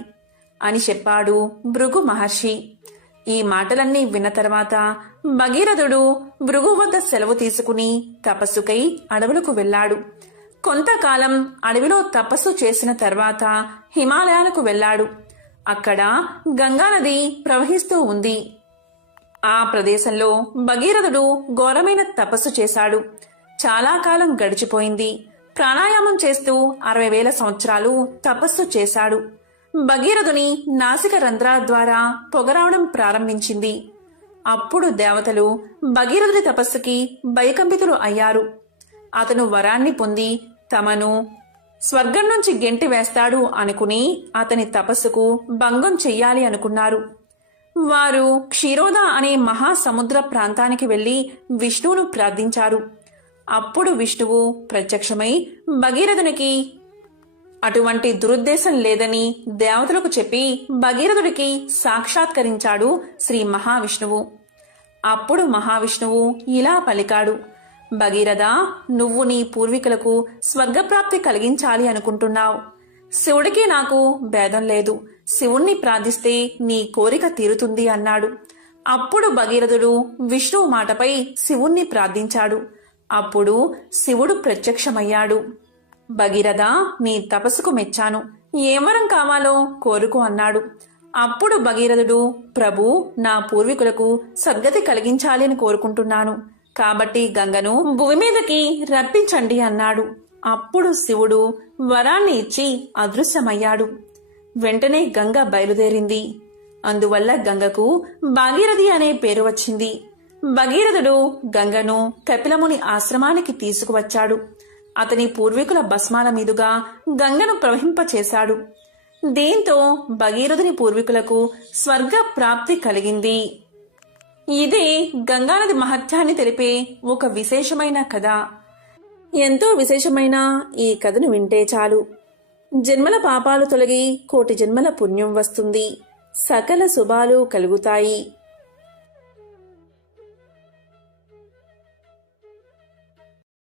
అని చెప్పాడు భృగు మహర్షి. ఈ మాటలన్నీ విన్న తర్వాత భగీరథుడు భృగు వద్ద సెలవు తీసుకుని తపస్సుకై అడవులకు వెళ్ళాడు. కొంతకాలం అడవిలో తపస్సు చేసిన తర్వాత హిమాలయాలకు వెళ్ళాడు. అక్కడ గంగానది ప్రవహిస్తూ ఉంది. ఆ ప్రదేశంలో భగీరథుడు ఘోరమైన తపస్సు చేశాడు. చాలా కాలం గడిచిపోయింది. ప్రాణాయామం చేస్తూ 60,000 సంవత్సరాలు తపస్సు చేశాడు. భగీరథుని నాసిక రంధ్రాల ద్వారా పొగరావడం ప్రారంభించింది. అప్పుడు దేవతలు భగీరథుడి తపస్సుకి భయకంపితులు అయ్యారు. అతను వరాన్ని పొంది తమను స్వర్గం నుంచి గెంటి వేస్తాడు అనుకుని అతని తపస్సుకు భంగం చెయ్యాలి అనుకున్నారు. వారు క్షీరోద అనే మహాసముద్ర ప్రాంతానికి వెళ్లి విష్ణువును ప్రార్థించారు. అప్పుడు విష్ణువు ప్రత్యక్షమై భగీరథునికి అటువంటి దురుద్దేశం లేదని దేవతలకు చెప్పి భగీరథుడికి సాక్షాత్కరించాడు శ్రీ మహావిష్ణువు. అప్పుడు మహావిష్ణువు ఇలా పలికాడు: భగీరథ, నువ్వు నీ పూర్వీకులకు స్వర్గప్రాప్తి కలిగించాలి అనుకుంటున్నావు. శివుడికి నాకు భేదం లేదు. శివుణ్ణి ప్రార్థిస్తే నీ కోరిక తీరుతుంది అన్నాడు. అప్పుడు భగీరథుడు విష్ణువు మాటపై శివుణ్ణి ప్రార్థించాడు. అప్పుడు శివుడు ప్రత్యక్షమయ్యాడు. భగీరథ, నీ తపస్సుకు మెచ్చాను. ఏ వరం కావాలో కోరుకో అన్నాడు. అప్పుడు భగీరథుడు, ప్రభు, నా పూర్వీకులకు సద్గతి కలిగించాలి అని కోరుకుంటున్నాను. కాబట్టి గంగను భూమి మీదకి రప్పించండి అన్నాడు. అప్పుడు శివుడు వరాన్ని ఇచ్చి అదృశ్యమయ్యాడు. వెంటనే గంగ బయలుదేరింది. అందువల్ల గంగకు భాగీరథి అనే పేరు వచ్చింది. భగీరథుడు గంగను కపిలముని ఆశ్రమానికి తీసుకువచ్చాడు. అతని పూర్వీకుల భస్మాల మీదుగా గంగను ప్రవహింపచేశాడు. దీంతో భగీరథుని పూర్వీకులకు స్వర్గ ప్రాప్తి కలిగింది. ఇదే గంగానది మహత్యాన్ని తెలిపే ఒక విశేషమైన కథ. ఎంతో విశేషమైన ఈ కథను వింటే చాలు జన్మల పాపాలు తొలగి 1,000,000 జన్మల పుణ్యం వస్తుంది. సకల శుభాలు కలుగుతాయి.